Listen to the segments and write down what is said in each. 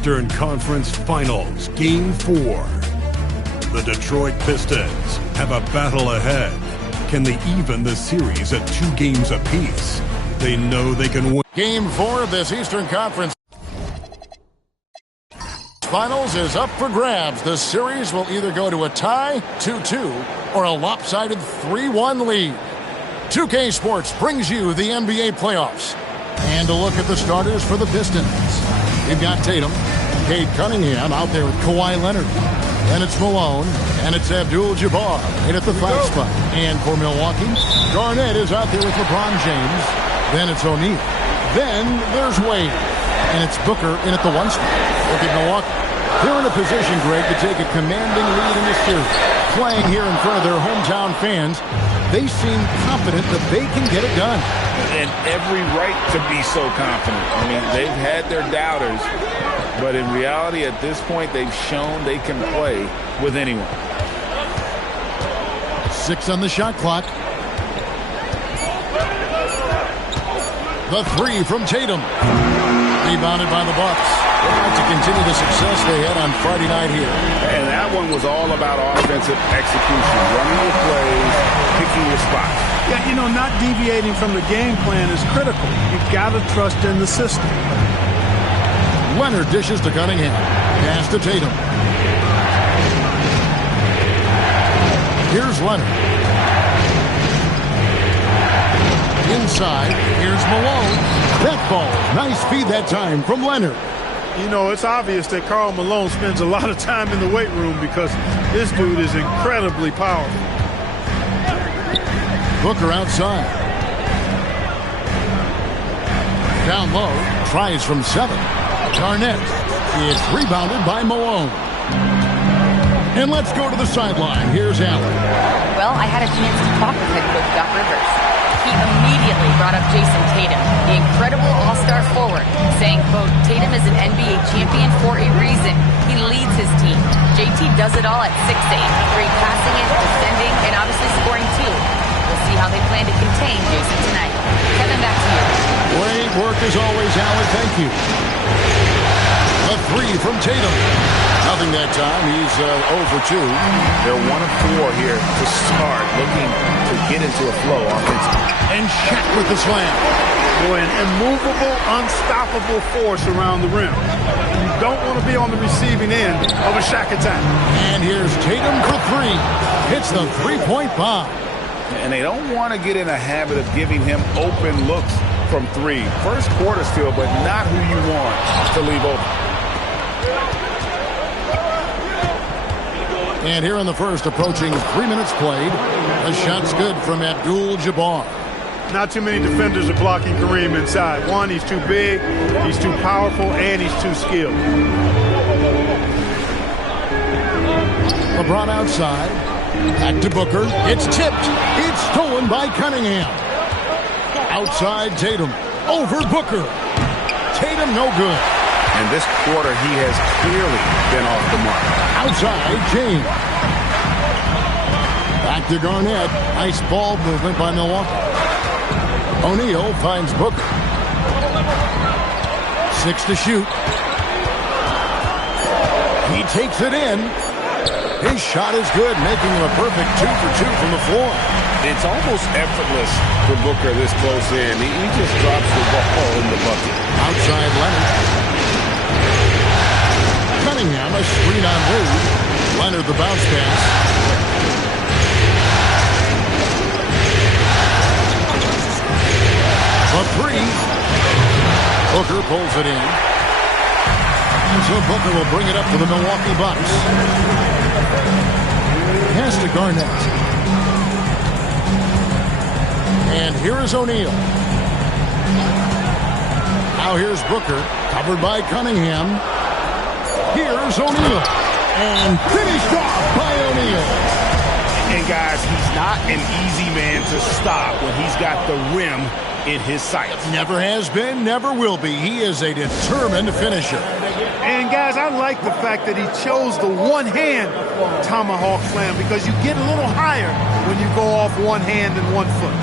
Eastern Conference Finals, Game 4. The Detroit Pistons have a battle ahead. Can they even the series at 2 games apiece? They know they can win. Game 4 of this Eastern Conference Finals is up for grabs. The series will either go to a tie, 2-2, or a lopsided 3-1 lead. 2K Sports brings you the NBA playoffs. And a look at the starters for the Pistons. We've got Tatum, Cade Cunningham out there with Kawhi Leonard. Then it's Malone, and it's Abdul-Jabbar in at the 5 spot. And for Milwaukee, Garnett is out there with LeBron James. Then it's O'Neal. Then there's Wade. And it's Booker in at the 1 spot. Look at Milwaukee. They're in a position, Greg, to take a commanding lead in this series. Playing here in front of their hometown fans, they seem confident that they can get it done. And every right to be so confident. I mean, they've had their doubters, but in reality, at this point, they've shown they can play with anyone. 6 on the shot clock. The 3 from Tatum. Rebounded by the Bucks. They'd like to continue the success they had on Friday night here. And that one was all about offensive execution. Running your plays, picking your spots. Yeah, you know, not deviating from the game plan is critical. You've got to trust in the system. Leonard dishes to Cunningham. Pass to Tatum. Here's Leonard. Inside, here's Malone. That ball. Nice feed that time from Leonard. You know, it's obvious that Karl Malone spends a lot of time in the weight room because this dude is incredibly powerful. Booker outside. Down low, tries from 7. Garnett. It's rebounded by Malone. And let's go to the sideline. Here's Allen. Well, I had a chance to talk with head coach Doc Rivers. He immediately brought up Jason Tatum, the incredible all-star forward, saying, quote, Tatum is an NBA champion for a reason. He leads his team. JT does it all at 6'8", great passing it, defending, and obviously scoring too. We'll see how they plan to contain Jason tonight. Kevin, back to you. Great work as always, Allen. Thank you. A 3 from Tatum. Nothing that time. He's 0 for 2. They're 1 of 4 here to start, looking to get into a flow offensively. And Shaq with the slam. Boy, an immovable, unstoppable force around the rim. You don't want to be on the receiving end of a Shaq attack. And here's Tatum for 3. Hits the 3-point bomb. And they don't want to get in a habit of giving him open looks from 3. First quarter still, but not who you want to leave open. And here in the first, approaching 3 minutes played. A shot's good from Abdul-Jabbar. Not too many defenders are blocking Kareem inside. One, he's too big, he's too powerful, and he's too skilled. LeBron outside. Back to Booker. It's tipped. It's stolen by Cunningham. Outside Tatum. Over Booker. Tatum no good. And this quarter, he has clearly been off the mark. Outside, James. Back to Garnett. Nice ball movement by Milwaukee. O'Neal finds Booker. 6 to shoot. He takes it in. His shot is good, making him a perfect 2 for 2 from the floor. It's almost effortless for Booker this close in. He just drops the ball in the bucket. Outside Leonard. Cunningham, a screen on Wade. Leonard the bounce pass. A 3. Booker pulls it in. So Booker will bring it up to the Milwaukee Bucks. Pass to Garnett. And here is O'Neal. Now here's Booker, covered by Cunningham. Here's O'Neal. And finished off by O'Neal. And guys, he's not an easy man to stop when he's got the rim in his sights. Never has been, never will be. He is a determined finisher. And guys, I like the fact that he chose the one-hand tomahawk slam because you get a little higher when you go off one hand and 1 foot.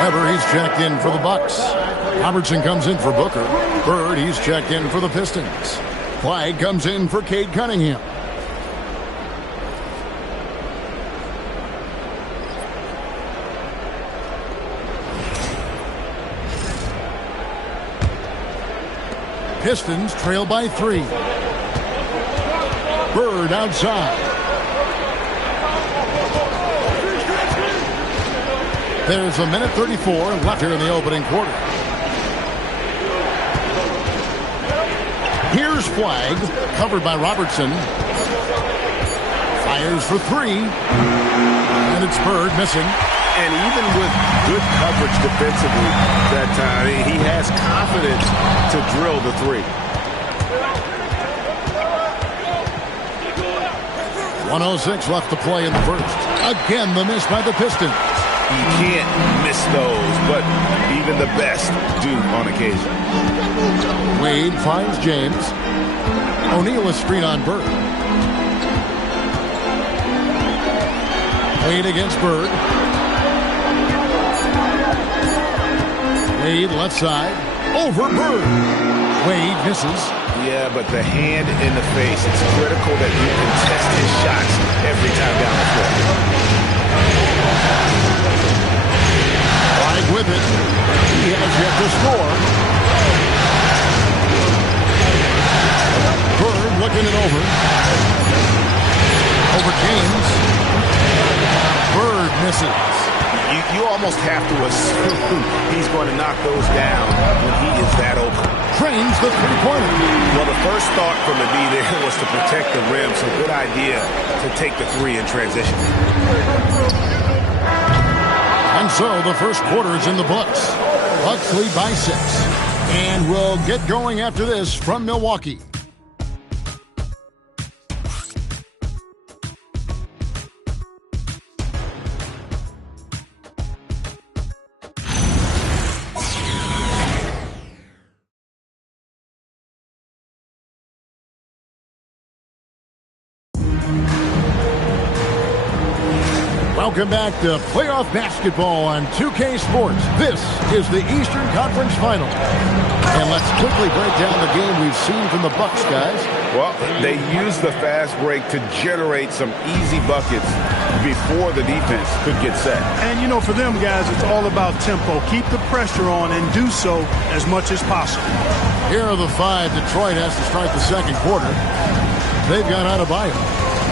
Weber, he's checked in for the Bucks. Robertson comes in for Booker. Bird, he's checked in for the Pistons. Flagg comes in for Cade Cunningham. Pistons trail by 3. Bird outside. There's a minute 34 left here in the opening quarter. Here's Flagg, covered by Robertson. Fires for 3. And it's Bird missing. And even with good coverage defensively that time, he has confidence to drill the 3. 1:06 left to play in the first. Again, the miss by the Pistons. You can't miss those, but even the best do on occasion. Wade finds James. O'Neal is screen on Bird. Wade against Bird. Wade left side. Over Bird. Wade misses. Yeah, but the hand in the face, it's critical that you contest his shots every time down the floor. Flagg with it. He has yet to score. Bird looking it over. Over James. Bird misses. You almost have to assume he's going to knock those down when he is that open. Trains the three-pointer. Well, the first thought from the D there was to protect the rim, so good idea to take the 3 in transition. And so the first quarter is in the books. Bucks lead by 6. And we'll get going after this from Milwaukee. Welcome back to playoff basketball on 2K Sports. This is the Eastern Conference Final. And let's quickly break down the game we've seen from the Bucks, guys. Well, they used the fast break to generate some easy buckets before the defense could get set. And, you know, for them, guys, it's all about tempo. Keep the pressure on and do so as much as possible. Here are the 5 Detroit has to start the second quarter. They've got Adebayo.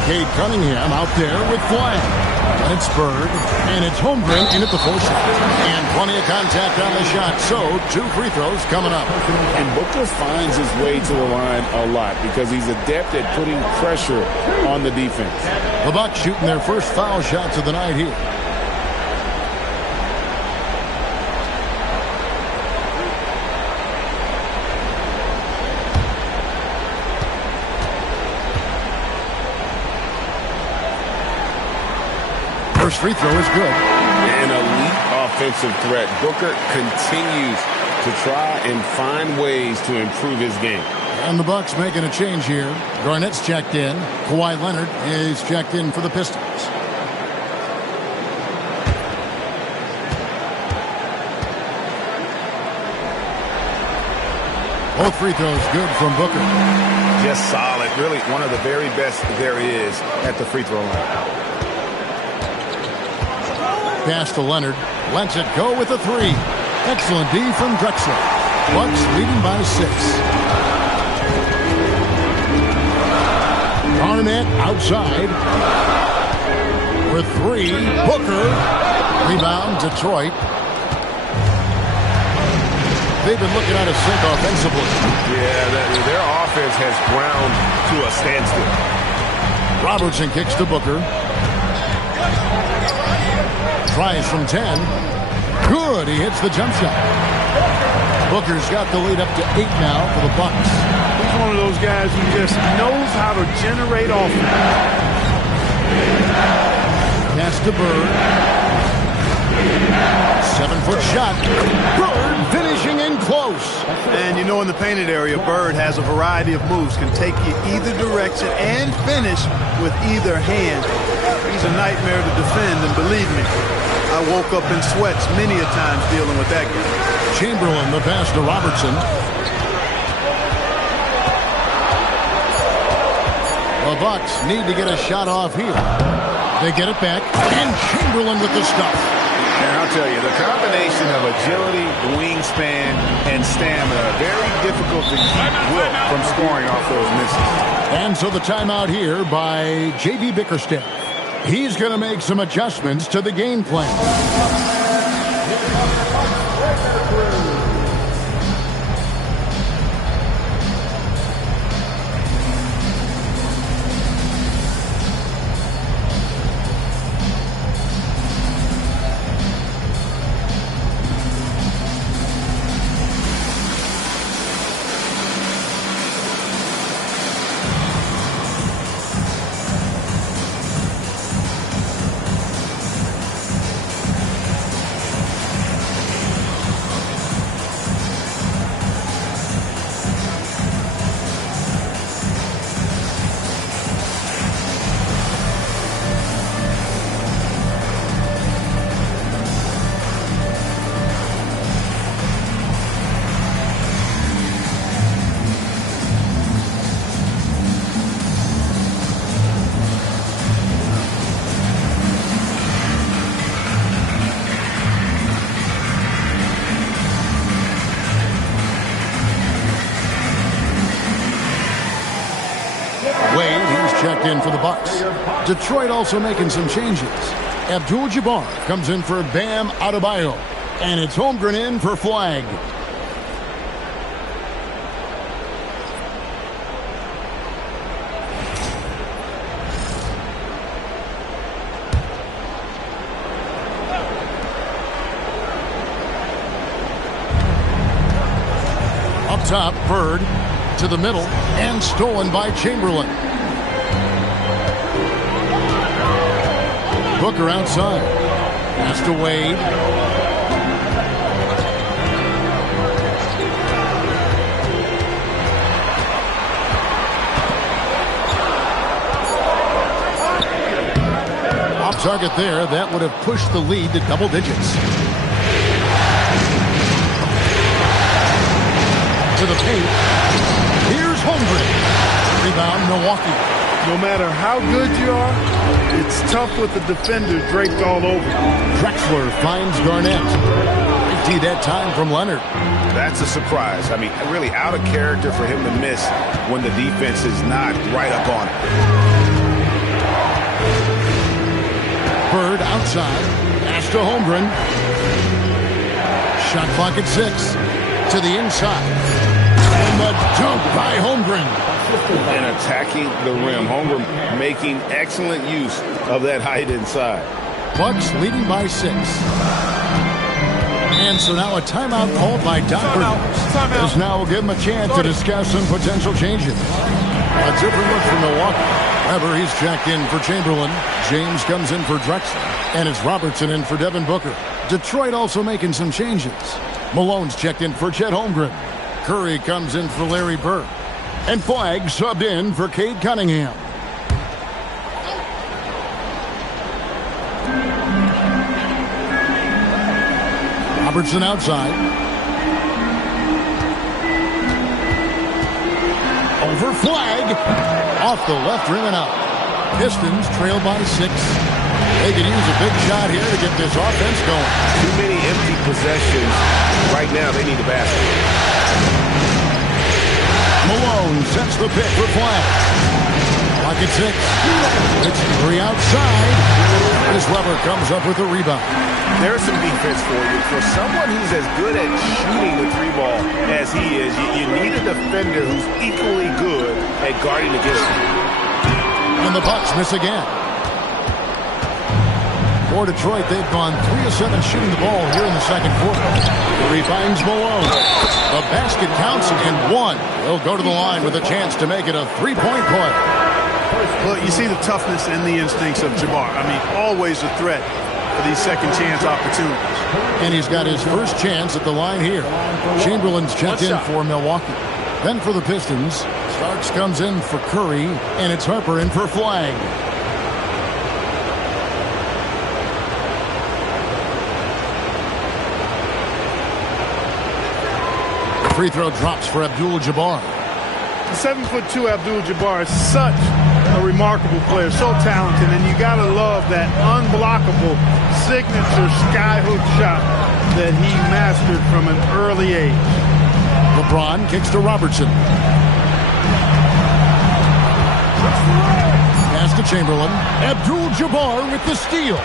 Cade Cunningham out there with Flagg. And it's Bird, and it's Holmgren in at the 4 shot. And plenty of contact on the shot, so 2 free throws coming up. And Booker finds his way to the line a lot because he's adept at putting pressure on the defense. The Bucks shooting their first foul shots of the night here. First free throw is good. An elite offensive threat. Booker continues to try and find ways to improve his game. And the Bucks making a change here. Garnett's checked in. Kawhi Leonard is checked in for the Pistons. Both free throws good from Booker. Just solid. Really one of the very best there is at the free throw line. Pass to Leonard. Lets it go with a 3. Excellent D from Drexler. Bucks leading by 6. Garnett outside. For 3. Booker. Rebound Detroit. They've been looking out of sync offensively. Yeah, their offense has ground to a standstill. Robertson kicks to Booker. Tries from 10. Good. He hits the jump shot. Booker's got the lead up to 8 now for the Bucks. He's one of those guys who just knows how to generate offense. Pass to Bird. 7-foot shot. Bird finishing in close. And you know, in the painted area, Bird has a variety of moves. Can take you either direction and finish with either hand. he's a nightmare to defend, and believe me, I woke up in sweats many a times dealing with that guy. Chamberlain, the pass to Robertson. The Bucks need to get a shot off here. They get it back, and Chamberlain with the stuff. And I'll tell you, the combination of agility, wingspan, and stamina, very difficult to keep Wilt from scoring off those misses. And so the timeout here by J.B. Bickerstaff. He's going to make some adjustments to the game plan. Checked in for the Bucks. Detroit also making some changes. Abdul-Jabbar comes in for Bam Adebayo. And it's Holmgren in for Flag. Up top, Bird to the middle, and stolen by Chamberlain. Booker outside. Pass to Wade. Off target there. That would have pushed the lead to double digits. To the paint. Here's Holmgren. Rebound, Milwaukee. No matter how good you are, it's tough with the defender draped all over. Drexler finds Garnett. 50 that time from Leonard. That's a surprise. I mean, really out of character for him to miss when the defense is not right up on it. Bird outside. Pass to Holmgren. Shot clock at 6. To the inside. And the dunk by Holmgren. And attacking the rim. Holmgren making excellent use of that height inside. Bucks leading by 6. And so now a timeout called by Doc Rivers. As now we'll give him a chance to discuss some potential changes. A different look for Milwaukee. However, he's checked in for Chamberlain. James comes in for Drexler. And it's Robertson in for Devin Booker. Detroit also making some changes. Malone's checked in for Chet Holmgren. Curry comes in for Larry Bird. And Flag subbed in for Cade Cunningham. Robertson outside. Over Flag. Off the left rim and out. Pistons trail by 6. They could use a big shot here to get this offense going. Too many empty possessions. Right now, they need a basket. Malone sets the pick for Flag. Clock at 6. It's 3 outside. This Weber comes up with a rebound. There's some defense for you. For someone who's as good at shooting the 3-ball as he is, you need a defender who's equally good at guarding against him. And the Bucks miss again. For Detroit, they've gone 3 of 7 shooting the ball here in the second quarter. Curry finds Malone. The basket counts and 1. He'll go to the line with a chance to make it a 3-point play. Well, you see the toughness and the instincts of Jabbar. I mean, always a threat for these second chance opportunities. And he's got his first chance at the line here. Chamberlain's checked in for Milwaukee. Then for the Pistons, Starks comes in for Curry, and it's Harper in for Flag. Free throw drops for Abdul-Jabbar. 7'2" Abdul-Jabbar is such a remarkable player, so talented, and you gotta love that unblockable signature skyhook shot that he mastered from an early age. LeBron kicks to Robertson. Pass to Chamberlain. Abdul-Jabbar with the steal.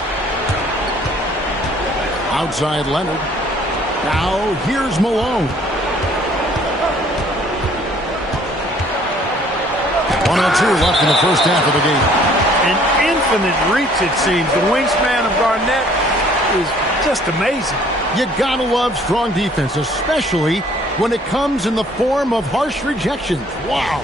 Outside Leonard. Now here's Malone. 1:02 left in the first half of the game. An infinite reach, it seems. The wingspan of Garnett is just amazing. You gotta love strong defense, especially when it comes in the form of harsh rejections. Wow.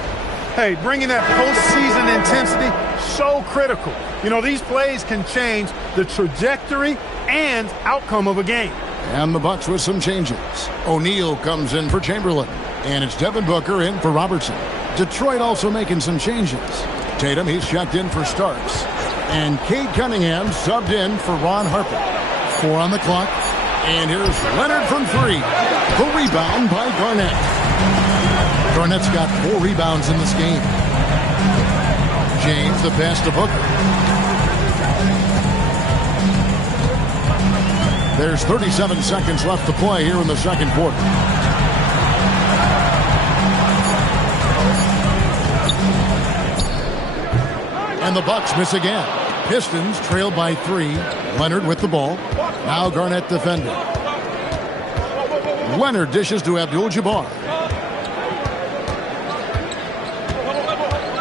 Hey, bringing that postseason intensity, so critical. You know, these plays can change the trajectory and outcome of a game. And the Bucks with some changes. O'Neal comes in for Chamberlain. And it's Devin Booker in for Robertson. Detroit also making some changes. Tatum, he's checked in for Starks. And Cade Cunningham subbed in for Ron Harper. 4 on the clock. And here's Leonard from 3. The rebound by Garnett. Garnett's got 4 rebounds in this game. James, the pass to Booker. There's 37 seconds left to play here in the second quarter. And the Bucks miss again. Pistons trail by 3. Leonard with the ball. Now Garnett defending. Leonard dishes to Abdul-Jabbar.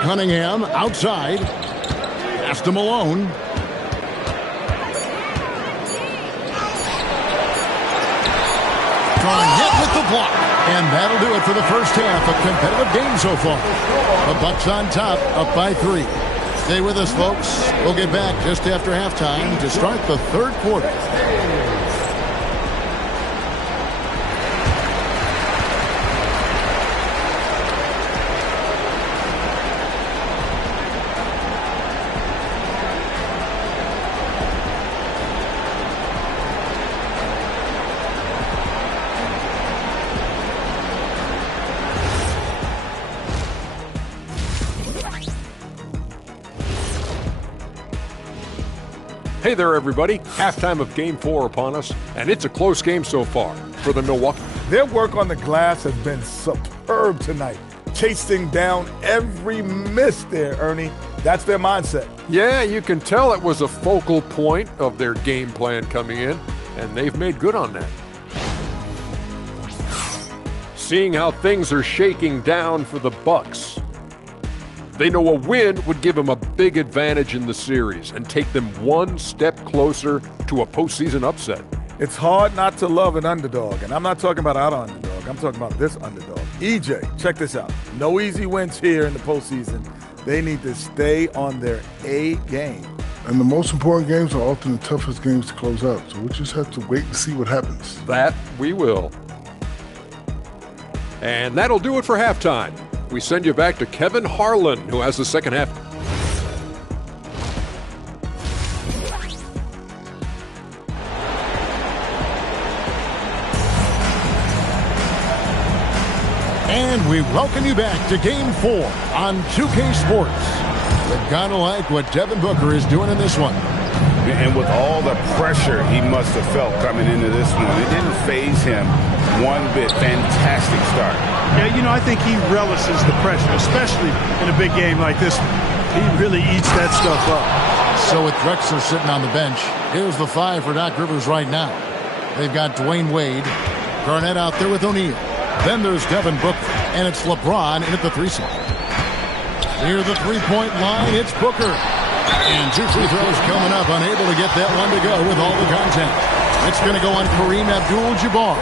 Cunningham outside. Pass to Malone. Garnett with the block. And that'll do it for the first half. A competitive game so far. The Bucks on top, up by 3. Stay with us, folks. We'll get back just after halftime to start the third quarter. Hey there, everybody. Halftime of Game 4 upon us, and it's a close game so far for the Milwaukee. Their work on the glass has been superb tonight. Chasing down every miss there, Ernie. That's their mindset. Yeah, you can tell it was a focal point of their game plan coming in, and they've made good on that. Seeing how things are shaking down for the Bucks, they know a win would give them a big advantage in the series and take them one step closer to a postseason upset. It's hard not to love an underdog, and I'm not talking about our underdog. I'm talking about this underdog. EJ, check this out. No easy wins here in the postseason. They need to stay on their A game. And the most important games are often the toughest games to close out, so we just have to wait and see what happens. That we will. And that'll do it for halftime. We send you back to Kevin Harlan, who has the second half. And we welcome you back to Game 4 on 2K Sports. We've got to like what Devin Booker is doing in this one. And with all the pressure he must have felt coming into this one, it didn't faze him one bit. Fantastic start. Yeah, you know, I think he relishes the pressure, especially in a big game like this one. He really eats that stuff up. So with Drexler sitting on the bench, here's the 5 for Doc Rivers right now. They've got Dwayne Wade, Garnett out there with O'Neal. Then there's Devin Booker, and it's LeBron in at the 3 spot. Near the three-point line, it's Booker. And 2 free throws coming up, unable to get that one to go with all the contact. It's going to go on Kareem Abdul-Jabbar.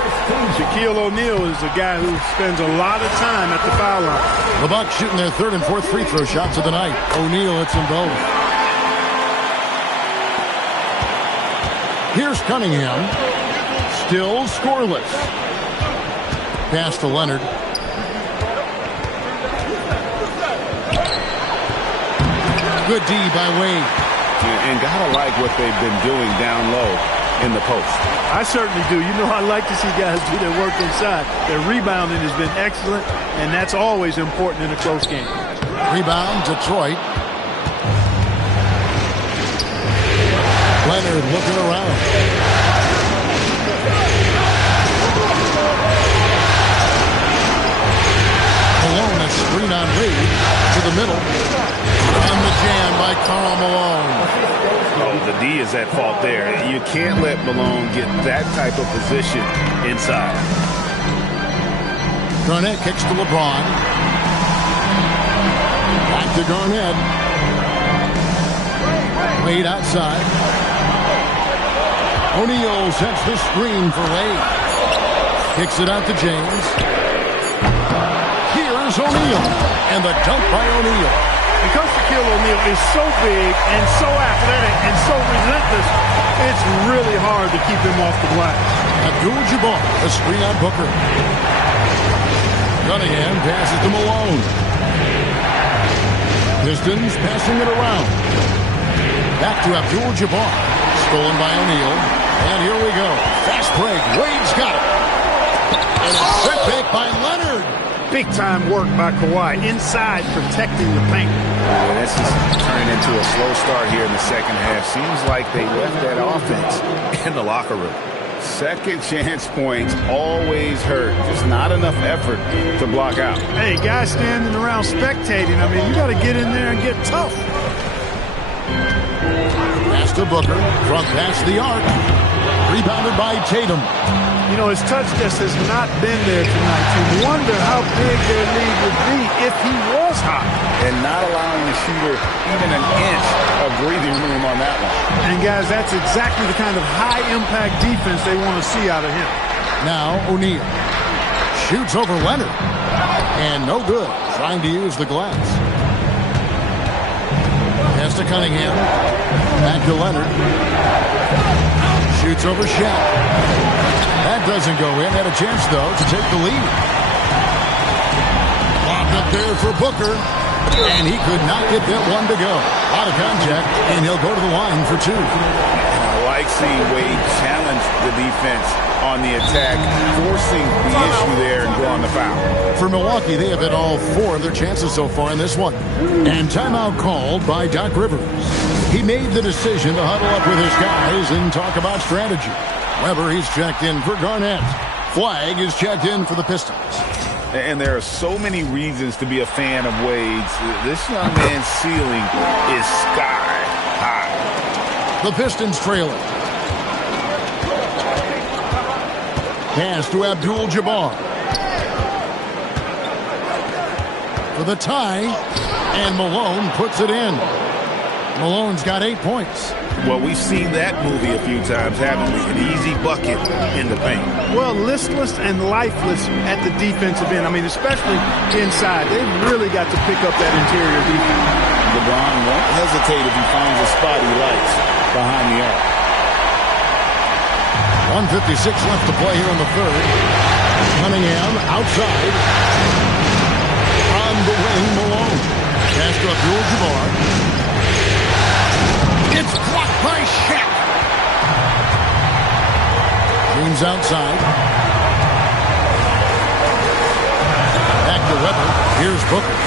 Shaquille O'Neal is a guy who spends a lot of time at the foul line. The Bucks shooting their 3rd and 4th free throw shots of the night. O'Neal hits them both. Here's Cunningham. Still scoreless. Pass to Leonard. Good D by Wade. And gotta like what they've been doing down low. in the post. I certainly do. You know, I like to see guys do their work inside. Their rebounding has been excellent, and that's always important in a close game. Rebound, Detroit. Leonard looking around. Malone, a screen on Reed to the middle. And the jam by Karl Malone. Oh, the D is at fault there. You can't let Malone get that type of position inside. Garnett kicks to LeBron. Back to Garnett. Wade outside. O'Neal sets the screen for Wade. Kicks it out to James. Here's O'Neal. And the dunk by O'Neal. Because Shaquille O'Neal is so big and so athletic and so relentless, it's really hard to keep him off the glass. Abdul-Jabbar, a screen on Booker. Cunningham passes to Malone. Pistons passing it around. Back to Abdul-Jabbar. Stolen by O'Neal. And here we go. Fast break. Wade's got it. And a set back by Leonard. Big-time work by Kawhi inside protecting the paint. This is turning into a slow start here in the second half. Seems like they left that offense in the locker room. Second chance points always hurt. Just not enough effort to block out. Hey, guys standing around spectating. I mean, you got to get in there and get tough. Pass to Booker. From past the arc. Rebounded by Tatum. You know, his touch just has not been there tonight. You wonder how big their lead would be if he was hot. And not allowing the shooter even an inch of breathing room on that one. And, guys, that's exactly the kind of high-impact defense they want to see out of him. Now O'Neal shoots over Leonard. And no good. Trying to use the glass. Pass to Cunningham. Back to Leonard. Shoots over Shaq. That doesn't go in. Had a chance, though, to take the lead. Lobbed up there for Booker. And he could not get that one to go. Out of contact, and he'll go to the line for two. I like seeing Wade challenge the defense on the attack, forcing the issue there and drawing the foul. For Milwaukee, they have hit all four of their chances so far in this one. And timeout called by Doc Rivers. He made the decision to huddle up with his guys and talk about strategy. Weber, he's checked in for Garnett. Flag is checked in for the Pistons. And there are so many reasons to be a fan of Wade's. This young man's ceiling is sky high. The Pistons trailing. Pass to Abdul-Jabbar. For the tie. And Malone puts it in. Malone's got 8 points. Well, we've seen that movie a few times, haven't we? An easy bucket in the paint. Well, listless and lifeless at the defensive end. I mean, especially inside. They've really got to pick up that interior defense. LeBron won't hesitate if he finds a spot he likes behind the arc. 1:56 left to play here in the third. Cunningham outside. On the wing, Malone. Pass to Abdul-Jabbar. It's blocked by Shaq. James outside. Back to Weber. Here's Booker.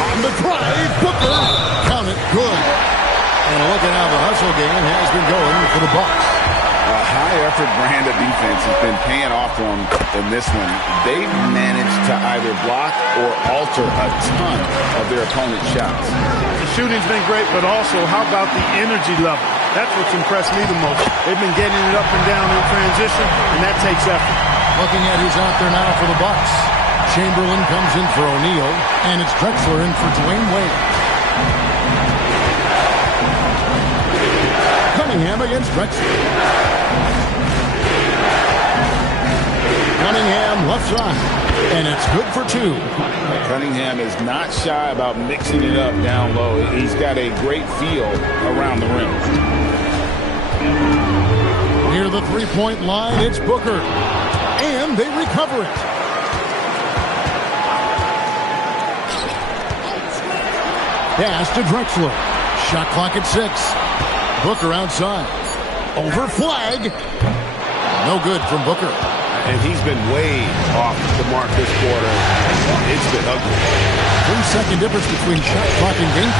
On the drive, Booker. Count it, good. And look at how the hustle game has been going for the Bucks. A high-effort brand of defense has been paying off for them in this one. They've managed to either block or alter a ton of their opponent's shots. The shooting's been great, but also how about the energy level? That's what's impressed me the most. They've been getting it up and down in transition, and that takes effort. Looking at who's out there now for the Bucks. Chamberlain comes in for O'Neal, and it's Drexler in for Dwayne Wade. Cunningham against Drexler. Cunningham left side, and it's good for two. Cunningham is not shy about mixing it up down low. He's got a great feel around the rim. Near the three-point line, it's Booker. And they recover it. Pass to Drexler. Shot clock at 6. Booker outside. Over flag. No good from Booker. And he's been way off the mark this quarter. It's been ugly. 3-second difference between shot clock and game.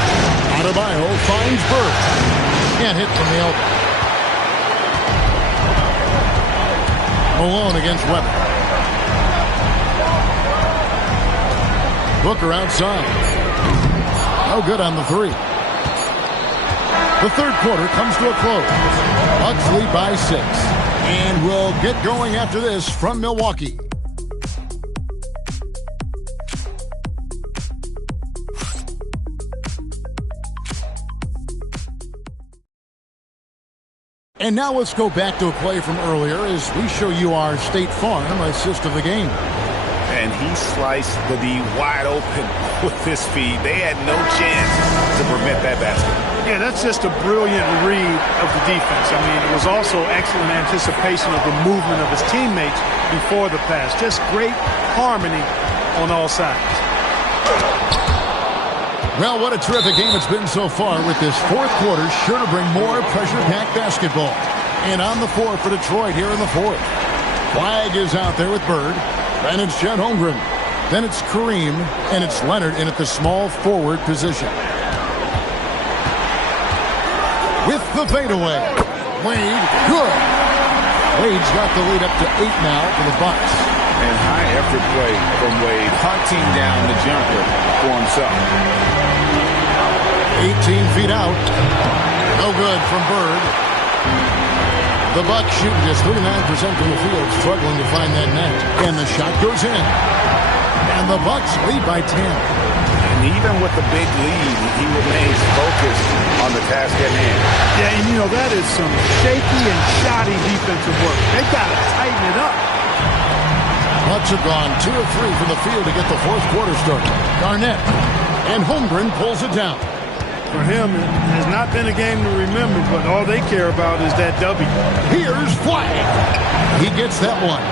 Adebayo finds Bird. Can't hit from the elbow. Malone against Webber. Booker outside. No good on the three. The third quarter comes to a close. Bucks lead by 6. And we'll get going after this from Milwaukee. And now let's go back to a play from earlier as we show you our State Farm assist of the game. And he sliced the D wide open with his feet. They had no chance to prevent that basket. Yeah, that's just a brilliant read of the defense. I mean, it was also excellent anticipation of the movement of his teammates before the pass. Just great harmony on all sides. Well, what a terrific game it's been so far with this fourth quarter. Sure to bring more pressure-packed basketball. And on the floor for Detroit here in the fourth. Flag is out there with Bird. Then it's Chet Holmgren. Then it's Kareem. And it's Leonard in at the small forward position. With the fadeaway. Wade, good. Wade's got the lead up to 8 now for the Bucks. And high effort play from Wade, hunting down the jumper for himself. 18 feet out. No good from Bird. The Bucks shooting just 39% from the field, struggling to find that net. And the shot goes in. And the Bucks lead by 10. And even with the big lead, he remains focused on the task at hand. Yeah, and you know, that is some shaky and shoddy defensive work. They got to tighten it up. Bucks have gone 2 of 3 from the field to get the fourth quarter started. Garnett. And Holmgren pulls it down. For him, it has not been a game to remember, but all they care about is that W. Here's Flag. He gets that one.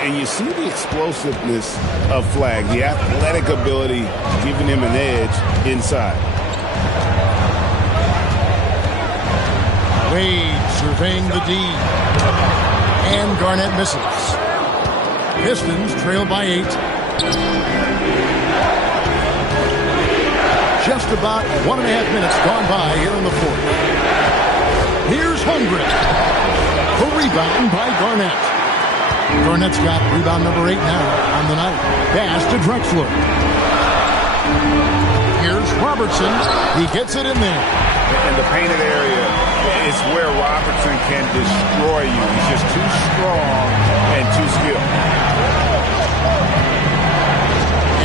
And you see the explosiveness of Flag, the athletic ability giving him an edge inside. Wade surveying the D. And Garnett misses. Pistons trail by 8. Just about 1.5 minutes gone by here in the fourth. Here's Holmgren. The rebound by Garnett. Garnett's got rebound number 8 now on the night. Pass to Drexler. Here's Robertson. He gets it in there. In the painted area is where Robertson can destroy you. He's just too strong and too skilled.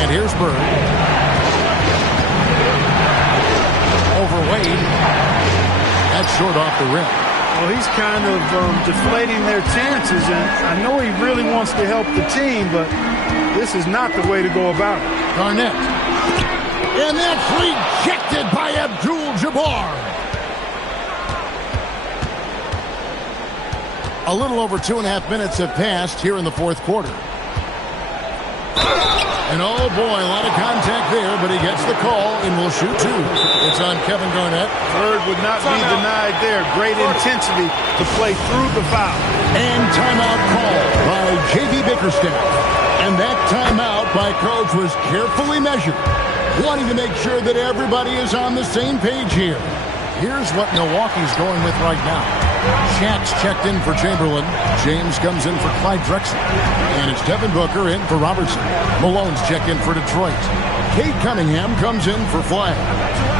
And here's Bird. Over Wade. That's short off the rim. Well, he's kind of deflating their chances, and I know he really wants to help the team, but this is not the way to go about it. Garnett. And that's rejected by Abdul-Jabbar. A little over 2.5 minutes have passed here in the fourth quarter. And oh boy, a lot of contact there, but he gets the call and will shoot 2. It's on Kevin Garnett. Bird would not be denied there. Great intensity to play through the foul. And timeout called by J.B. Bickerstaff. And that timeout by Coach was carefully measured, wanting to make sure that everybody is on the same page here. Here's what Milwaukee's going with right now. Shaq's checked in for Chamberlain. James comes in for Clyde Drexler. And it's Devin Booker in for Robertson. Malone's checked in for Detroit. Kate Cunningham comes in for Flag.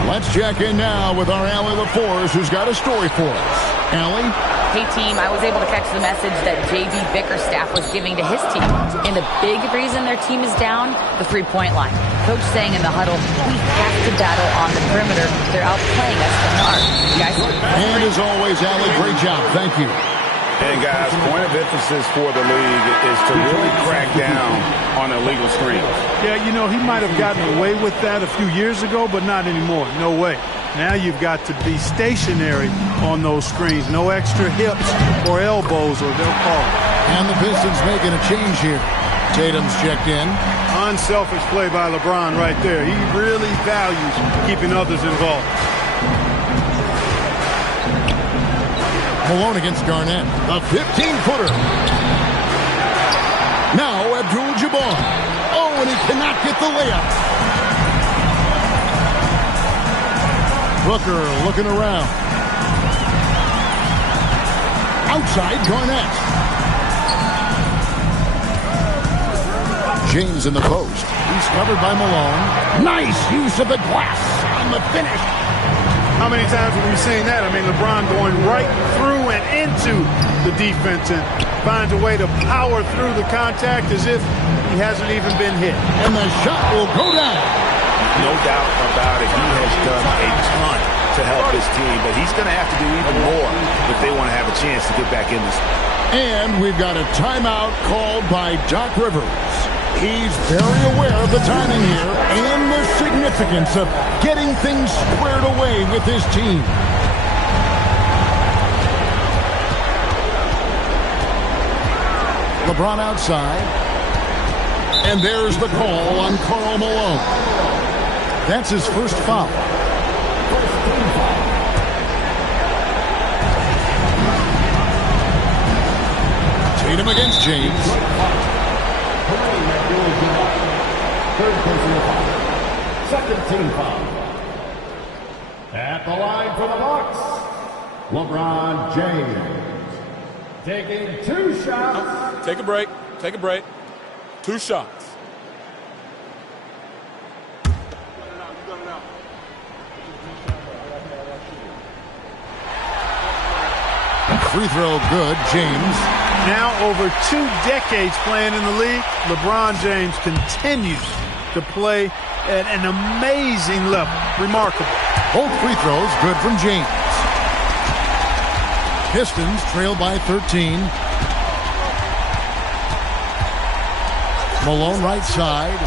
Let's check in now with our Allie LaForce, who's got a story for us. Allie? Hey, team, I was able to catch the message that J.B. Bickerstaff was giving to his team. And the big reason their team is down, the three-point line. Coach saying in the huddle, we have to battle on the perimeter. They're outplaying us from the arc. Guys, and as always, Allie, great job. Thank you. And guys, point of emphasis for the league is to really crack down on illegal screens. Yeah, you know, he might have gotten away with that a few years ago, but not anymore. No way. Now you've got to be stationary on those screens. No extra hips or elbows or they'll call it. And the Pistons making a change here. Tatum's checked in. Unselfish play by LeBron right there. He really values keeping others involved. Malone against Garnett. A 15-footer. Now Abdul-Jabbar. Oh, and he cannot get the layup. Booker looking around. Outside Garnett. James in the post. He's covered by Malone. Nice use of the glass on the finish. How many times have we seen that? I mean, LeBron going right through and into the defense and finds a way to power through the contact as if he hasn't even been hit. And the shot will go down. No doubt about it. He has done a ton to help his team, but he's going to have to do even more if they want to have a chance to get back in this. And we've got a timeout called by Doc Rivers. He's very aware of the timing here and the significance of getting things squared away with his team. LeBron outside. And there's the call on Karl Malone. That's his first foul. Tatum against James. Third personal foul. Second team foul. At the line for the Bucks, LeBron James. Taking 2 shots. Take a break. Take a break. 2 shots. Free throw good, James. Now over 2 decades playing in the league, LeBron James continues to play at an amazing level. Remarkable. Both free throws good from James. Pistons trail by 13. Malone right side.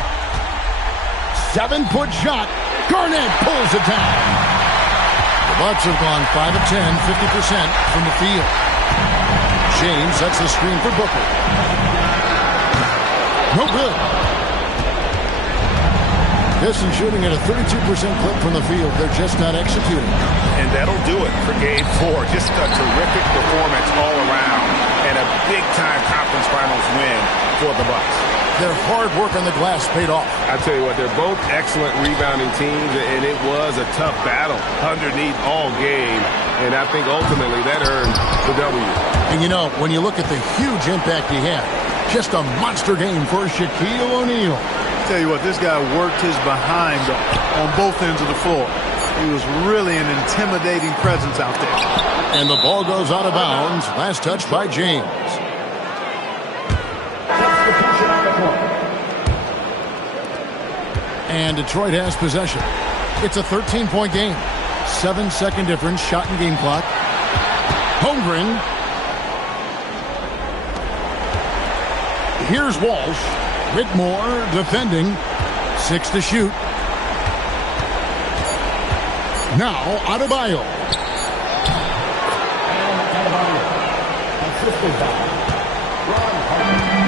7-foot shot. Garnett pulls it down. The Bucks have gone 5 of 10, 50% from the field. James sets the screen for Booker. No good. Pistons shooting at a 32% clip from the field. They're just not executing. And that'll do it for Game 4. Just a terrific performance all around and a big-time conference finals win for the Bucks. Their hard work on the glass paid off. I tell you what, they're both excellent rebounding teams, and it was a tough battle underneath all game. And I think ultimately that earned the W. And you know, when you look at the huge impact he had, just a monster game for Shaquille O'Neal. Tell you what, this guy worked his behind on both ends of the floor. He was really an intimidating presence out there. And the ball goes out of bounds. Last touch by James. And Detroit has possession. It's a 13-point game. 7-second difference, shot and game clock. Holmgren. Here's Walsh. Whitmore defending. 6 to shoot. Now Adebayo. Assisted by Ron Harper.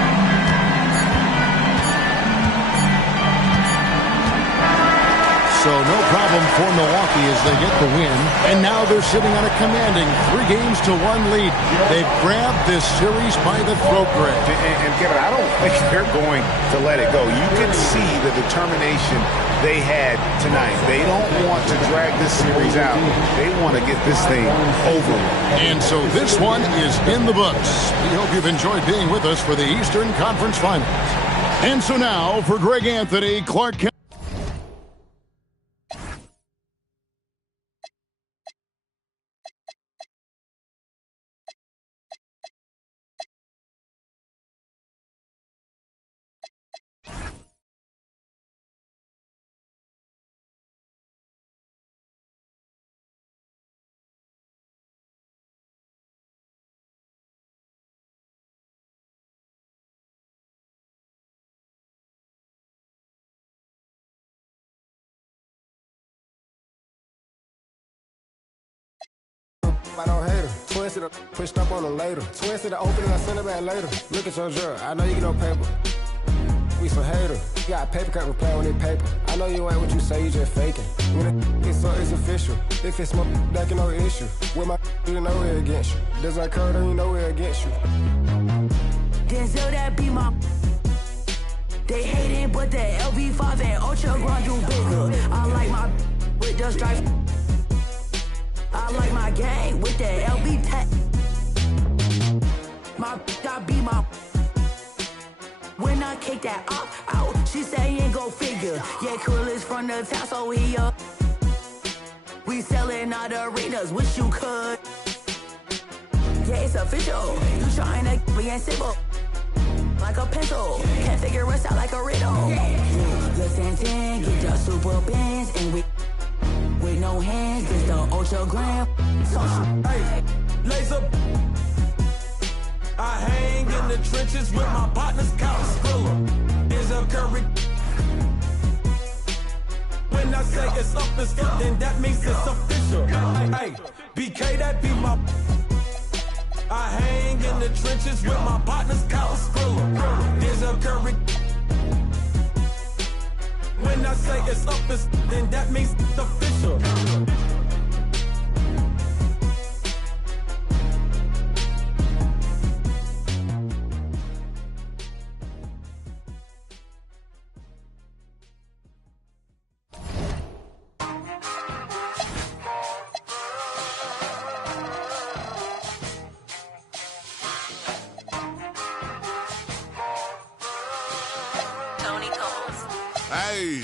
So no problem for Milwaukee as they get the win. And now they're sitting on a commanding 3-1 lead. They've grabbed this series by the throat, Greg. And Kevin, I don't think they're going to let it go. You can see the determination they had tonight. They don't want to drag this series out. They want to get this thing over with. And so this one is in the books. We hope you've enjoyed being with us for the Eastern Conference Finals. And so now for Greg Anthony, Clark County. I don't hate her. Twisted up, pushed up on her later. Twisted the opening, I send it back later. Look at your jerk, I know you get no paper. We he's a hater. You got paper cut replay on that paper. I know you ain't what you say, you just faking. When it's up, it's official. If it's smoke, that can no issue. With my you know we're against you. Does that occur, then you know we're against you. Denzel, that be my. They hate it, but the LV5 and Ultra Grand do bigger. I like my with the stripes. I like my gang with the LB tech. My I be my. When I kick that out, she say ain't go figure. Yeah, Krill is from the town, so he up. We selling out arenas, wish you could. Yeah, it's official. You trying to be simple. Like a pencil, can't figure us out like a riddle. Listen, get your super bands and with no hands, it's the Ultra Gram. Hey, laser. I hang in the trenches with my partners, Kyle Skrilla. There's a curry. When I say it's up, then that means it's official. Hey, BK, that be my. I hang in the trenches with my partners, Kyle Skrilla. There's a curry. When I say it's up, then that means it's official. Hey,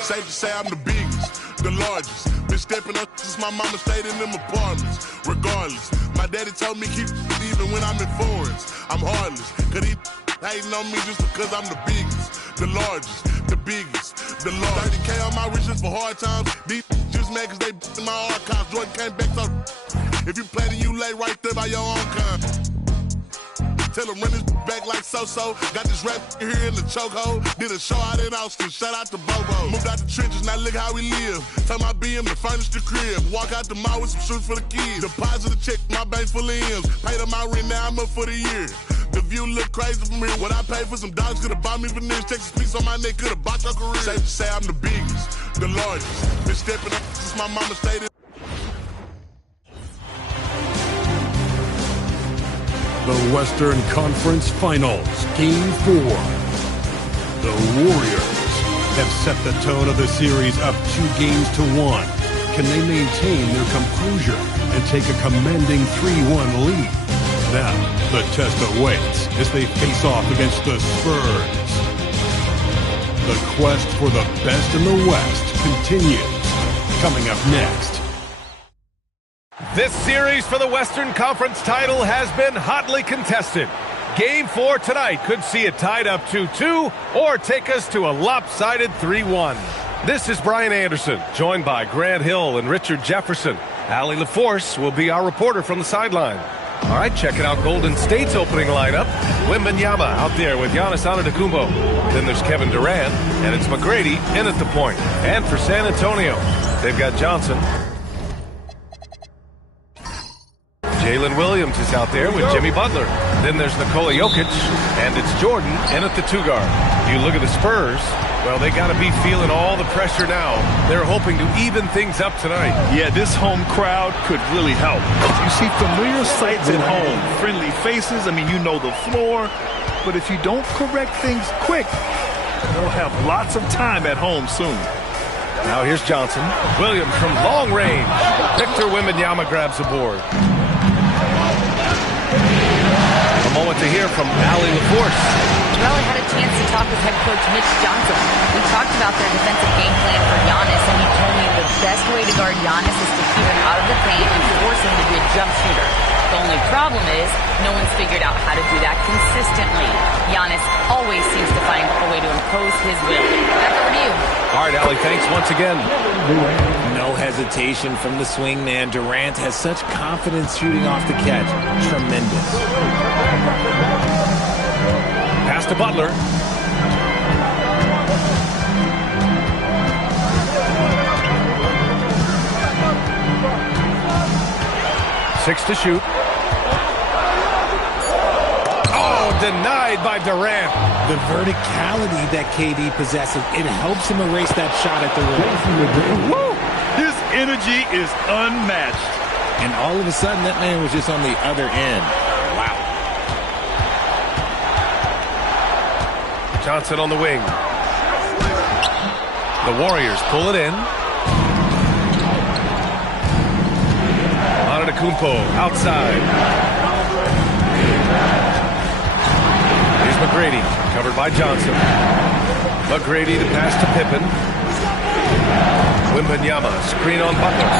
safe to say I'm the biggest, the largest. Been stepping up since my mama stayed in them apartments. Regardless, my daddy told me keep even when I'm in foreigns. I'm heartless, cause he hating on me just because I'm the biggest, the largest, the biggest, the largest. 30K on my riches for hard times. These just mad cause they in my archives. Jordan came back so if you play then you lay right there by your own kind. Tell him run his back like so-so. Got this rap here in the chokehold. Did a show out in Austin. Shout out to Bobo. Moved out the trenches, now look how we live. Tell my BM to furnish the crib. Walk out the mall with some shoes for the kids. Deposit a check, my bank full of M's. Paid on my rent, now I'm up for the year. The view look crazy from here. What I paid for some dogs could've bought me veneers. Texas piece on my neck could've bought your career. Safe to say I'm the biggest, the largest. Been stepping up since my mama stayed in. The Western Conference Finals, Game 4. The Warriors have set the tone of the series up 2-1. Can they maintain their composure and take a commanding 3-1 lead? Now, the test awaits as they face off against the Spurs. The quest for the best in the West continues. Coming up next. This series for the Western Conference title has been hotly contested. Game 4 tonight could see it tied up 2-2 or take us to a lopsided 3-1. This is Brian Anderson, joined by Grant Hill and Richard Jefferson. Allie LaForce will be our reporter from the sideline. All right, checking out Golden State's opening lineup. Wembanyama out there with Giannis Antetokounmpo. Then there's Kevin Durant, and it's McGrady in at the point. And for San Antonio, they've got Johnson. Jalen Williams is out there with Jimmy Butler. Then there's Nikola Jokic, and it's Jordan in at the 2-guard. You look at the Spurs, well, they got to be feeling all the pressure now. They're hoping to even things up tonight. Yeah, this home crowd could really help. You see familiar sights at home, friendly faces. I mean, you know the floor. But if you don't correct things quick, they'll have lots of time at home soon. Now here's Johnson. Williams from long range. Victor Wembanyama grabs the board. A moment to hear from Allie LaForce. Well, I had a chance to talk with head coach Mitch Johnson. We talked about their defensive game plan for Giannis, and he told me the best way to guard Giannis is to keep him out of the paint and force him to be a jump shooter. The only problem is no one's figured out how to do that consistently. Giannis always seems to find a way to impose his will. Back over to you. All right, Allie, thanks once again. No hesitation from the swing man. Durant has such confidence shooting off the catch. Tremendous. Pass to Butler. Six to shoot. Oh, denied by Durant. The verticality that KD possesses, it helps him erase that shot at the rim. Woo! His energy is unmatched. And all of a sudden, that man was just on the other end. Wow. Johnson on the wing. The Warriors pull it in. Antetokounmpo outside. Here's McGrady, covered by Johnson. McGrady to pass to Pippen. Wembanyama, screen on Butler.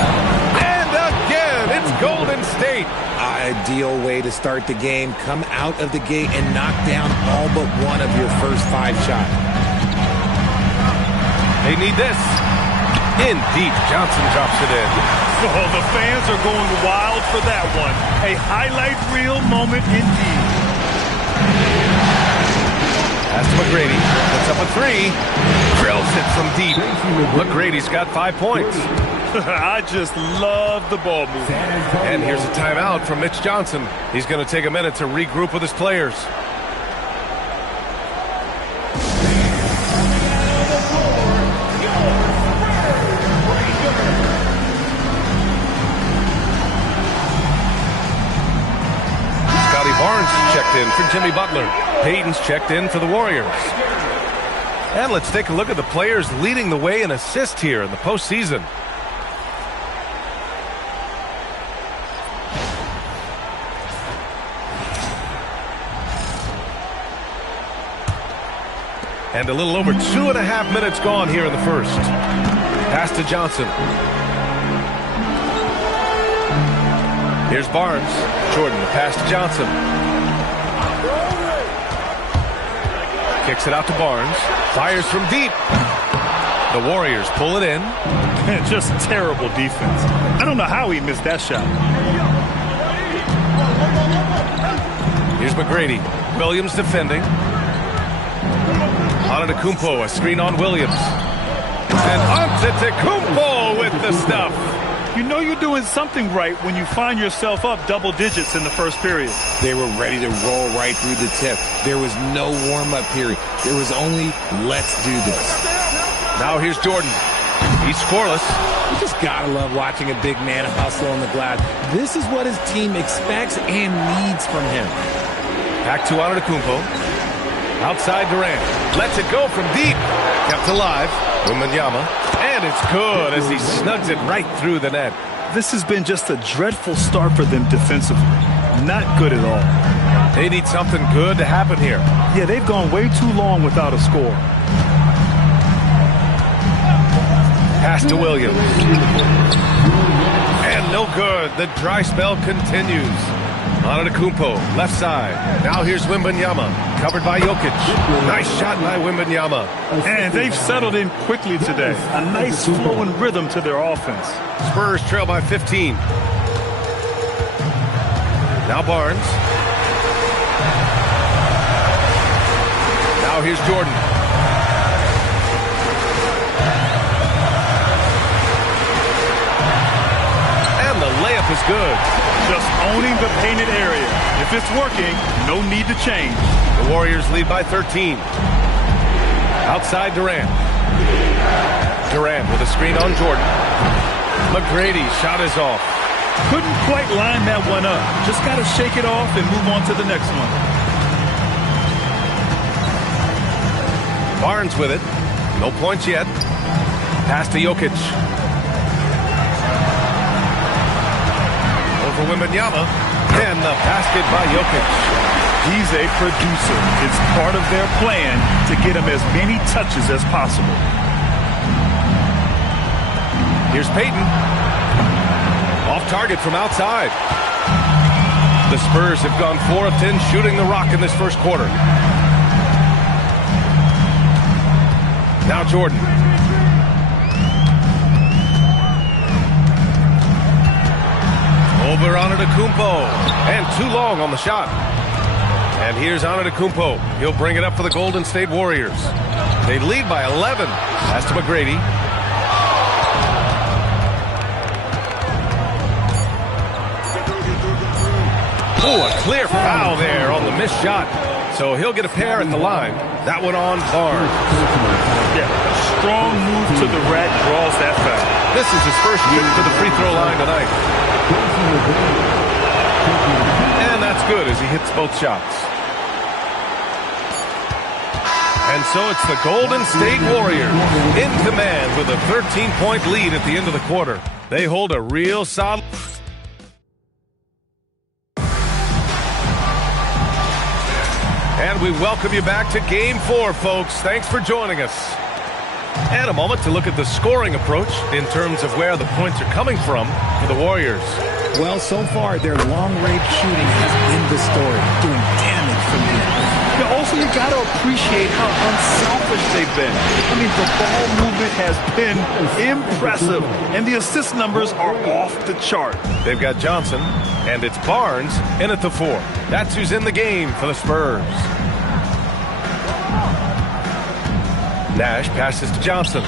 And again, it's Golden State. Ideal way to start the game. Come out of the gate and knock down all but one of your first 5 shots. They need this. In deep, Johnson drops it in. Oh, the fans are going wild for that one. A highlight reel moment indeed. Pass to McGrady. Puts up a 3. Drills it from deep. McGrady's got 5 points. I just love the ball movement. And here's a timeout from Mitch Johnson. He's going to take a minute to regroup with his players. Barnes checked in for Jimmy Butler. Payton's checked in for the Warriors. And let's take a look at the players leading the way in assists here in the postseason. And a little over 2.5 minutes gone here in the first. Pass to Johnson. Here's Barnes. Jordan, the pass to Johnson. Kicks it out to Barnes. Fires from deep. The Warriors pull it in. Just terrible defense. I don't know how he missed that shot. Here's McGrady. Williams defending. Antetokounmpo, a screen on Williams. And Antetokounmpo with the stuff. You know you're doing something right when you find yourself up double digits in the first period. They were ready to roll right through the tip. There was no warm-up period. There was only, let's do this. Now here's Jordan. He's scoreless. You just gotta love watching a big man hustle on the glass. This is what his team expects and needs from him. Back to Antetokounmpo. Outside Durant. Lets it go from deep. Kept alive. Wembanyama. And it's good as he snugs it right through the net. This has been just a dreadful start for them defensively. Not good at all. They need something good to happen here. Yeah, they've gone way too long without a score. Pass to Williams. And no good. The dry spell continues. Antetokounmpo, left side. Now here's Wembanyama, covered by Jokic. Nice shot by Wembanyama. And they've settled in quickly today. A nice flowing rhythm to their offense. Spurs trail by 15. Now Barnes. Now here's Jordan. And the layup is good. Just owning the painted area. If it's working, no need to change. The Warriors lead by 13. Outside Durant. Durant with a screen on Jordan. McGrady, shot is off. Couldn't quite line that one up. Just got to shake it off and move on to the next one. Barnes with it. No points yet. Pass to Jokic. For Wembanyama, and the basket by Jokic. He's a producer. It's part of their plan to get him as many touches as possible. Here's Payton. Off target from outside. The Spurs have gone 4 of 10 shooting the rock in this first quarter. Now Jordan. Over Antetokounmpo, and too long on the shot. And here's Antetokounmpo. He'll bring it up for the Golden State Warriors. They lead by 11. Pass to McGrady. Oh, a clear foul there on the missed shot. So he'll get a pair at the line. That one on Barnes. Yeah, a strong move to the rack draws that foul. This is his first trip to the free throw line tonight. And that's good as he hits both shots. And so it's the Golden State Warriors in command with a 13-point lead at the end of the quarter. They hold a real solid... And we welcome you back to Game 4, folks. Thanks for joining us. And a moment to look at the scoring approach in terms of where the points are coming from for the Warriors. Well, so far, their long-range shooting has been the story, doing damage from the Also, you got to appreciate how unselfish they've been. I mean, the ball movement has been impressive, and the assist numbers are off the chart. They've got Johnson, and it's Barnes in at the 4. That's who's in the game for the Spurs. Nash passes to Johnson.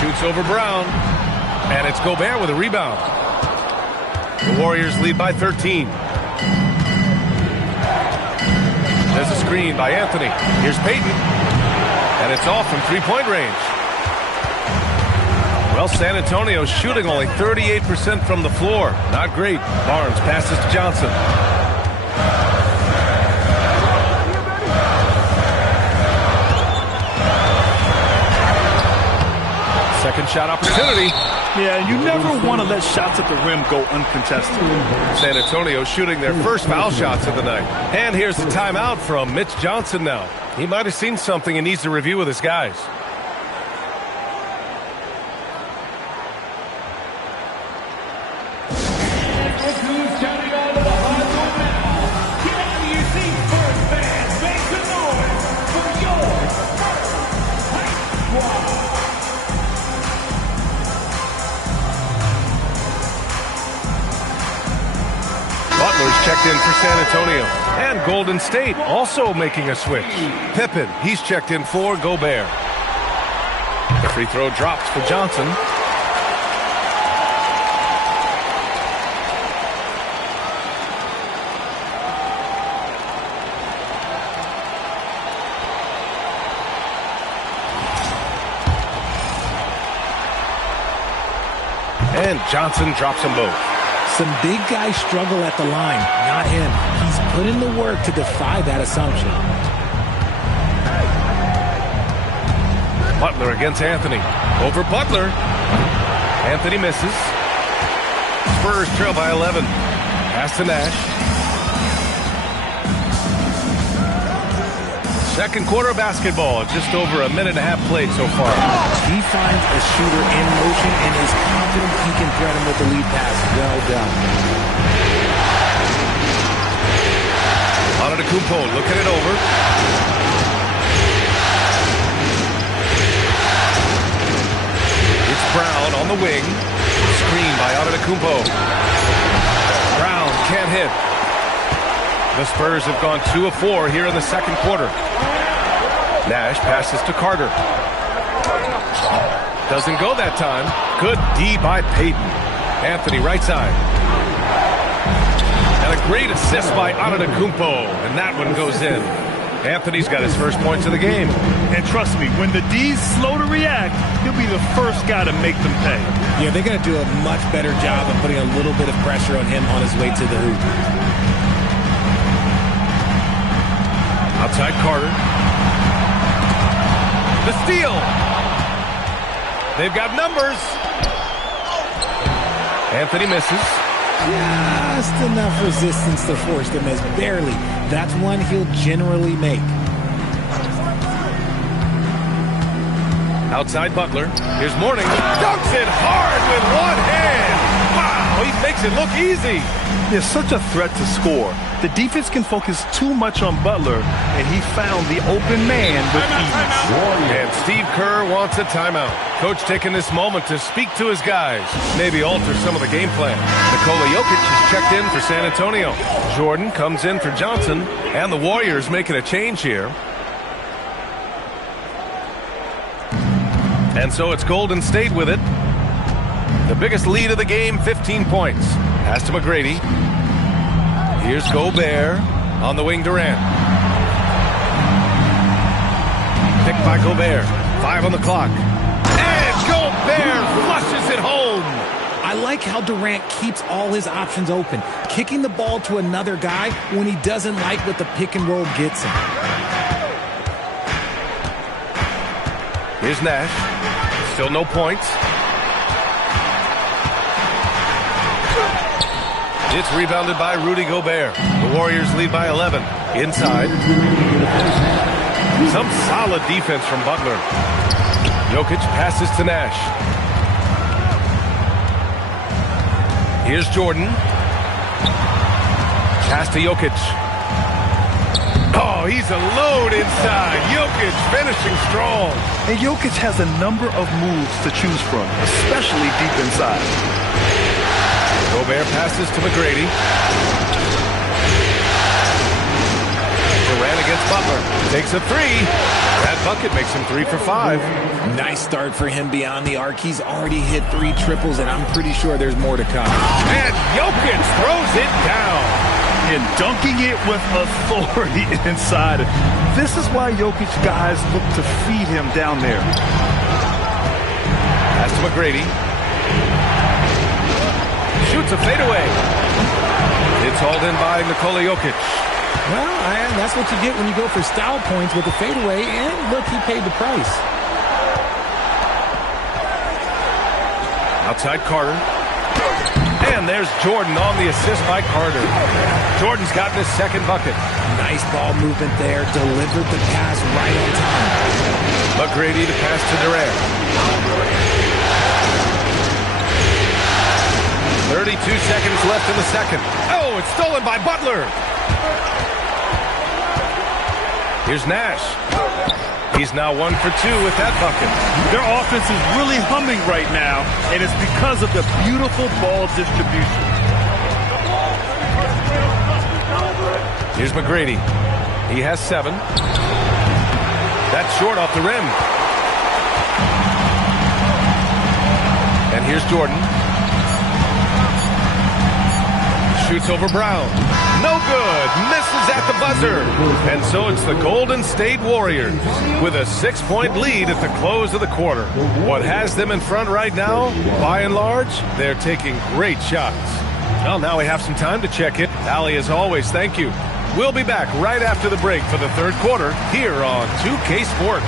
Shoots over Brown, and it's Gobert with a rebound. The Warriors lead by 13. There's a screen by Anthony. Here's Payton. And it's off from three-point range. Well, San Antonio's shooting only 38% from the floor. Not great. Barnes passes to Johnson. Second shot opportunity. Yeah, you never want to let shots at the rim go uncontested. San Antonio shooting their first foul shots of the night. And here's the timeout from Mitch Johnson now. He might have seen something and needs to review with his guys. Checked in for San Antonio. And Golden State also making a switch. Pippen, he's checked in for Gobert. The free throw drops for Johnson. And Johnson drops them both. Some big guys struggle at the line, not him. He's put in the work to defy that assumption. Butler against Anthony. Over Butler. Anthony misses. Spurs trail by 11. Pass to Nash. Second quarter of basketball. Just over a minute and a half played so far. He finds a shooter in motion and is confident he can threat him with the lead pass. Well done. Antetokounmpo looking it over. It's Brown on the wing. Screen by Antetokounmpo. Brown can't hit. The Spurs have gone 2 of 4 here in the second quarter. Nash passes to Carter. Doesn't go that time. Good D by Payton. Anthony right side. And a great assist by Antetokounmpo. And that one goes in. Anthony's got his first points of the game. And trust me, when the D's slow to react, he'll be the first guy to make them pay. Yeah, they're going to do a much better job of putting a little bit of pressure on him on his way to the hoop. Outside Carter. The steal. They've got numbers. Anthony misses. Just enough resistance to force the miss. Barely. That's one he'll generally make. Outside Butler. Here's Mourning. Dunks it hard with one hand. Wow, he makes it look easy. There's such a threat to score. The defense can focus too much on Butler, and he found the open man with ease. And Steve Kerr wants a timeout. Coach taking this moment to speak to his guys, maybe alter some of the game plan. Nikola Jokic is checked in for San Antonio. Jordan comes in for Johnson, and the Warriors making a change here. And so it's Golden State with it. The biggest lead of the game, 15 points. Pass to McGrady. Here's Gobert. On the wing, Durant. Picked by Gobert. 5 on the clock. And Gobert flushes it home. I like how Durant keeps all his options open, kicking the ball to another guy when he doesn't like what the pick and roll gets him. Here's Nash. Still no points. It's rebounded by Rudy Gobert. The Warriors lead by 11. Inside. Some solid defense from Butler. Jokic passes to Nash. Here's Jordan. Pass to Jokic. Oh, he's alone inside. Jokic finishing strong. And Jokic has a number of moves to choose from, especially deep inside. Gobert passes to McGrady. Durant against Butler. Takes a 3. That bucket makes him 3 for 5. Nice start for him beyond the arc. He's already hit 3 triples, and I'm pretty sure there's more to come. And Jokic throws it down. And dunking it with authority inside. This is why Jokic guys look to feed him down there. Pass to McGrady. Shoots a fadeaway. It's hauled in by Nikola Jokic. Well, that's what you get when you go for style points with a fadeaway, and look, he paid the price. Outside Carter. And there's Jordan on the assist by Carter. Jordan's gotten his second bucket. Nice ball movement there. Delivered the pass right on time. McGrady to pass to Durant. 32 seconds left in the second. Oh, it's stolen by Butler. Here's Nash. He's now 1 for 2 with that bucket. Their offense is really humming right now, and it's because of the beautiful ball distribution. Here's McGrady. He has 7. That's short off the rim. And here's Jordan. Shoots over Brown. No good. Misses at the buzzer. And so it's the Golden State Warriors with a 6-point lead at the close of the quarter. What has them in front right now? By and large, they're taking great shots. Well, now we have some time to check it. Allie, as always, thank you. We'll be back right after the break for the third quarter here on 2K Sports.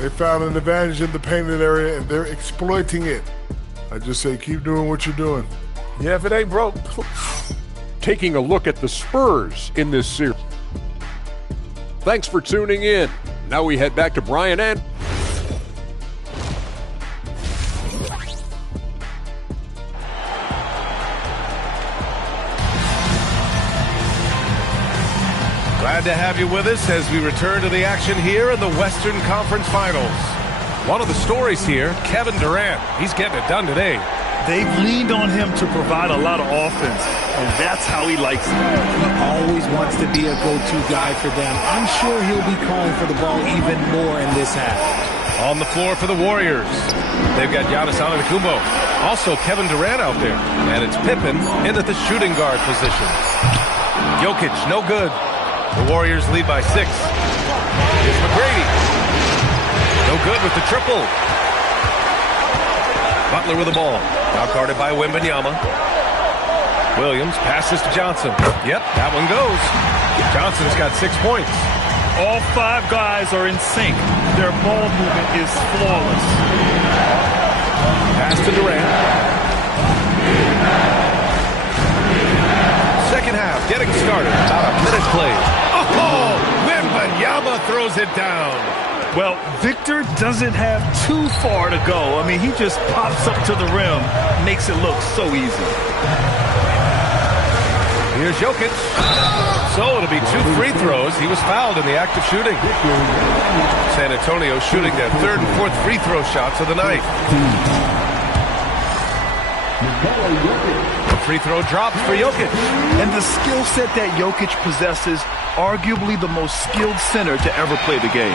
They found an advantage in the painted area, and they're exploiting it. I just say keep doing what you're doing. Yeah, if it ain't broke. Taking a look at the Spurs in this series. Thanks for tuning in. Now we head back to Brian and... Glad to have you with us as we return to the action here in the Western Conference Finals. One of the stories here, Kevin Durant. He's getting it done today. They've leaned on him to provide a lot of offense, and that's how he likes it. He always wants to be a go-to guy for them. I'm sure he'll be calling for the ball even more in this half. On the floor for the Warriors, they've got Giannis Antetokounmpo. Also Kevin Durant out there. And it's Pippen in at the shooting guard position. Jokic, no good. The Warriors lead by 6. Here's McGrady. No good with the triple. Butler with the ball. Now guarded by Wembanyama. Williams passes to Johnson. Yep, that one goes. Johnson's got 6 points. All 5 guys are in sync. Their ball movement is flawless. Pass to Durant. Second half getting started. About a minute played. Oh, Wembanyama throws it down. Well, Victor doesn't have too far to go. I mean, he just pops up to the rim, makes it look so easy. Here's Jokic. So it'll be 2 free throws. He was fouled in the act of shooting. San Antonio shooting their 3rd and 4th free throw shots of the night. free throw drops for Jokic. And the skill set that Jokic possesses, arguably the most skilled center to ever play the game.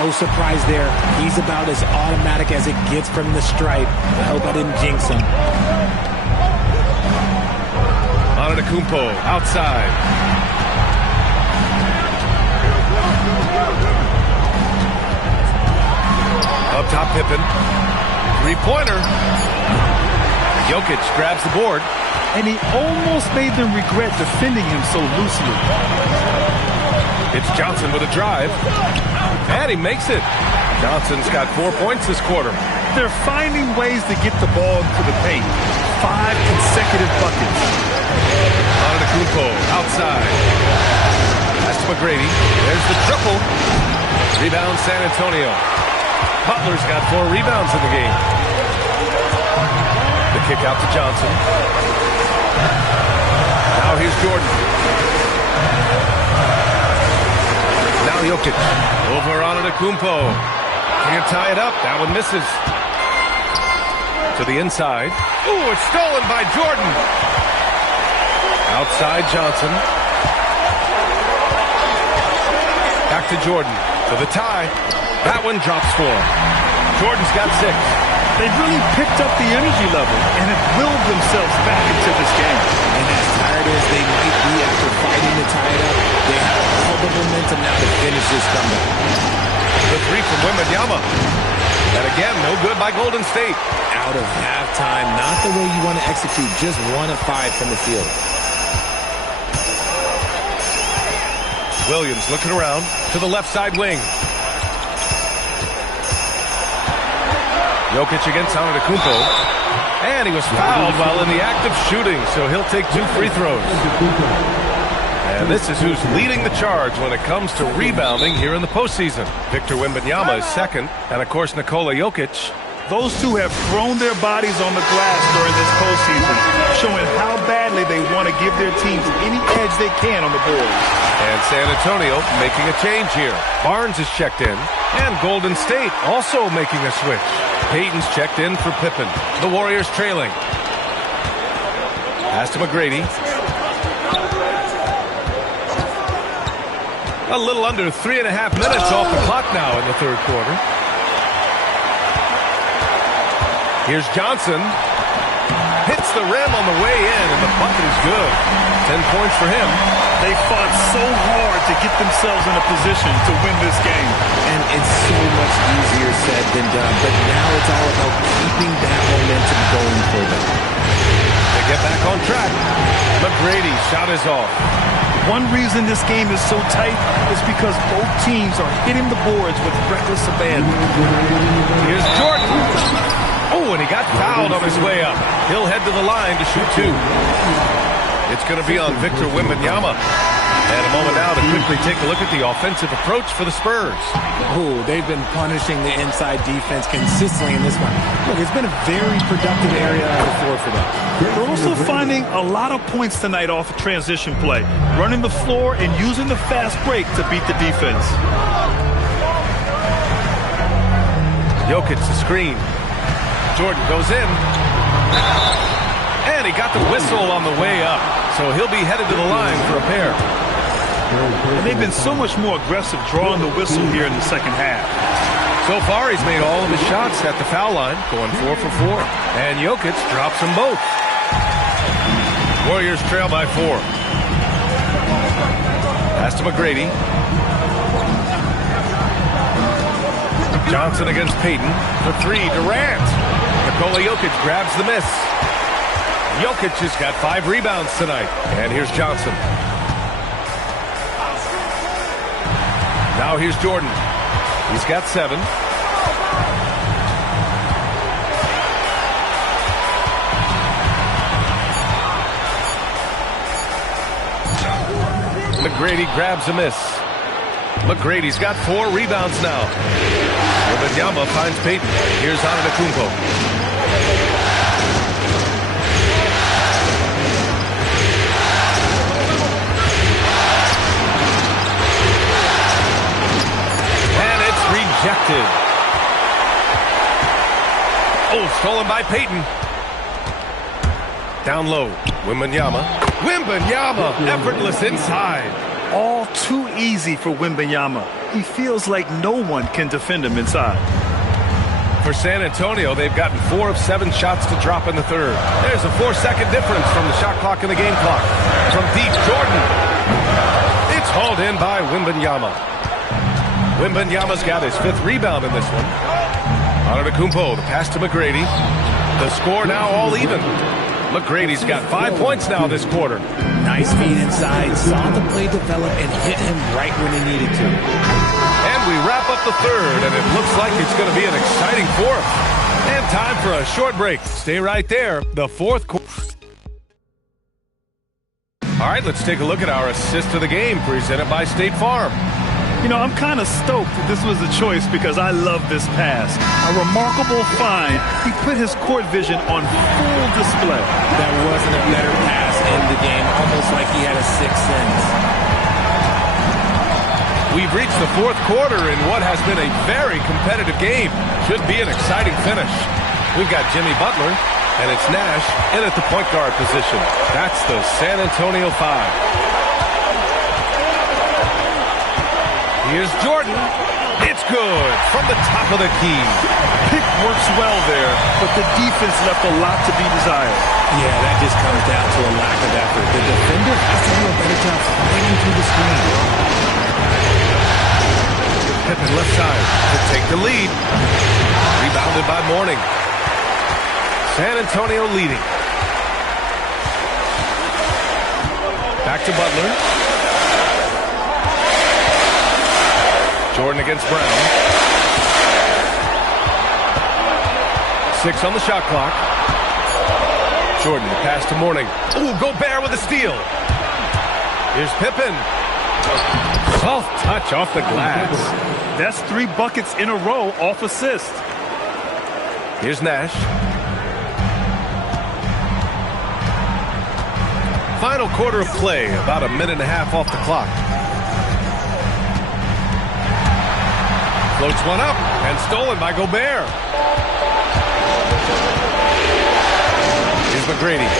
No surprise there. He's about as automatic as it gets from the stripe. I hope I didn't jinx him. Antetokounmpo outside. Up top, Pippen. Three-pointer. Jokic grabs the board. And he almost made them regret defending him so loosely. It's Johnson with a drive. And he makes it. Johnson's got 4 points this quarter. They're finding ways to get the ball to the paint. 5 consecutive buckets. Antetokounmpo outside. Pass to McGrady. There's the triple. Rebound San Antonio. Butler's got 4 rebounds in the game. The kick out to Johnson. Now here's Jordan. Now Jokic. Over Antetokounmpo. Can't tie it up. That one misses. To the inside. Ooh, it's stolen by Jordan. Outside Johnson. Back to Jordan. To the tie. That one drops 4. Jordan's got 6. They've really picked up the energy level and have willed themselves back into this game. And as tired as they might be after fighting to tie it up, they have all the momentum now to finish this comeback. The three from Wembanyama. And again, no good by Golden State. Out of halftime, not the way you want to execute, just 1 of 5 from the field. Williams looking around to the left side wing. Jokic against Antetokounmpo. And he was fouled while in the act of shooting, so he'll take 2 free throws. And this is who's leading the charge when it comes to rebounding here in the postseason. Victor Wembanyama is second, and of course Nikola Jokic. Those two have thrown their bodies on the glass during this postseason, showing how badly they want to give their teams any edge they can on the boards. And San Antonio making a change here. Barnes is checked in, and Golden State also making a switch. Payton's checked in for Pippen. The Warriors trailing. Pass to McGrady. A little under 3.5 minutes off the clock now in the third quarter. Here's Johnson. Hits the rim on the way in, and the bucket is good. 10 points for him. They fought so hard to get themselves in a position to win this game. And it's so much easier said than done, but now it's all about keeping that momentum going for them. They get back on track. McGrady shot is off. One reason this game is so tight is because both teams are hitting the boards with reckless abandon. Here's Jordan. Oh, and he got fouled on his way up. He'll head to the line to shoot 2. It's going to be on Victor Wembanyama. And a moment now to quickly take a look at the offensive approach for the Spurs. Oh, they've been punishing the inside defense consistently in this one. Look, it's been a very productive area on the floor for them. They're also finding a lot of points tonight off of transition play, running the floor and using the fast break to beat the defense. Jokic the screen. Jordan goes in. And he got the whistle on the way up. So he'll be headed to the line for a pair. And they've been so much more aggressive drawing the whistle here in the second half. So far, he's made all of his shots at the foul line, going 4 for 4. And Jokic drops them both. Warriors trail by 4. Pass to McGrady. Johnson against Payton. For 3, Durant. Nikola Jokic grabs the miss. Jokic has got 5 rebounds tonight. And here's Johnson. Now here's Jordan. He's got 7. McGrady grabs a miss. McGrady's got 4 rebounds now. Wembanyama finds Payton. Here's Antetokounmpo. Rejected. Oh, stolen by Payton. Down low, Wembanyama. Effortless inside. All too easy for Wembanyama. He feels like no one can defend him inside. For San Antonio, they've gotten 4 of 7 shots to drop in the third. There's a 4-second difference from the shot clock and the game clock. From deep, Jordan. It's hauled in by Wembanyama. Wembanyama's got his 5th rebound in this one. Antetokounmpo, the pass to McGrady. The score now all even. McGrady's got 5 points now this quarter. Nice feed inside, saw the play develop and hit him right when he needed to. And we wrap up the third, and it looks like it's going to be an exciting fourth. And time for a short break. Stay right there. The fourth quarter. All right, let's take a look at our assist of the game presented by State Farm. You know, I'm kind of stoked that this was a choice because I love this pass. A remarkable find. He put his court vision on full display. That wasn't a better pass in the game, almost like he had a sixth sense. We've reached the fourth quarter in what has been a very competitive game. Should be an exciting finish. We've got Jimmy Butler, and it's Nash in at the point guard position. That's the San Antonio 5. Here's Jordan. It's good from the top of the key. Pick works well there, but the defense left a lot to be desired. Yeah, that just comes down to a lack of effort. The defender has to do a better job fighting through the screen. Pippen left side to take the lead. Rebounded by Mourning. San Antonio leading. Back to Butler. Jordan against Brown. 6 on the shot clock. Jordan, the pass to Mourning. Ooh, Gobert with a steal. Here's Pippen. Soft touch off the glass. That's 3 buckets in a row off assist. Here's Nash. Final quarter of play, about a minute and a half off the clock. Floats one up and stolen by Gobert. Here's McGrady.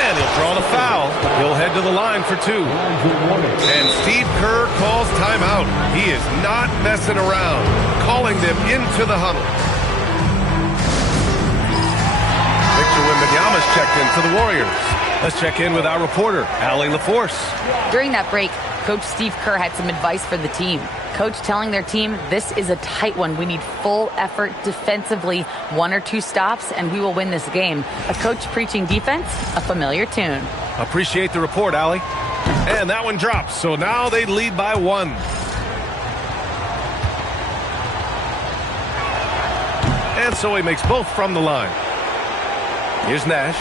And he'll draw the foul. He'll head to the line for 2. And Steve Kerr calls timeout. He is not messing around, calling them into the huddle. Victor Wembanyama's checked in for the Warriors. Let's check in with our reporter, Allie LaForce. During that break, Coach Steve Kerr had some advice for the team. Coach telling their team, this is a tight one. We need full effort defensively, 1 or 2 stops, and we will win this game. A coach preaching defense, a familiar tune. Appreciate the report, Allie. And that one drops, so now they lead by 1. And so he makes both from the line. Here's Nash.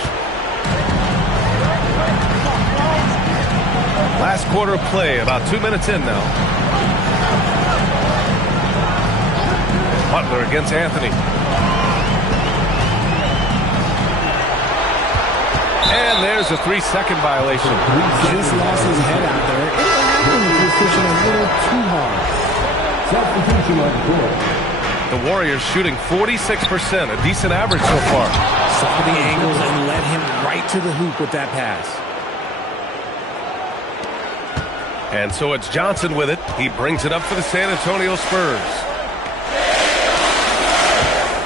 Last quarter of play, about 2 minutes in now. Butler against Anthony. And there's a 3-second violation. He just lost his head out there. It happened if you're pushing a little too hard. Substitution on the court. The Warriors shooting 46%, a decent average so far. Saw the angles and led him right to the hoop with that pass. And so it's Johnson with it. He brings it up for the San Antonio Spurs.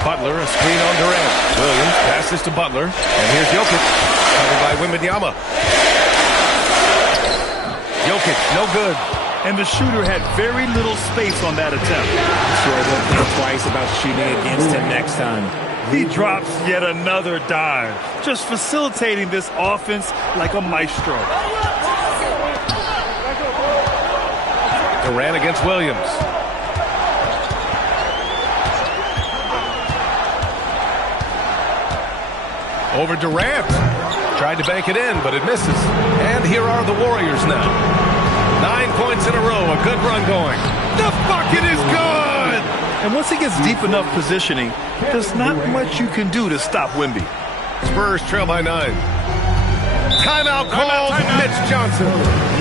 Butler, a screen on Durant. Williams passes to Butler. And here's Jokic, covered by Wembanyama. Jokic, no good. And the shooter had very little space on that attempt. Sure, they'll think twice about shooting against him next time. He drops yet another dive, just facilitating this offense like a maestro. Durant against Williams. Over Durant. Tried to bank it in, but it misses. And here are the Warriors now. 9 points in a row, a good run going. The bucket is good! And once he gets deep enough positioning, there's not much you can do to stop Wemby. Spurs trail by 9. Timeout called. Mitch Johnson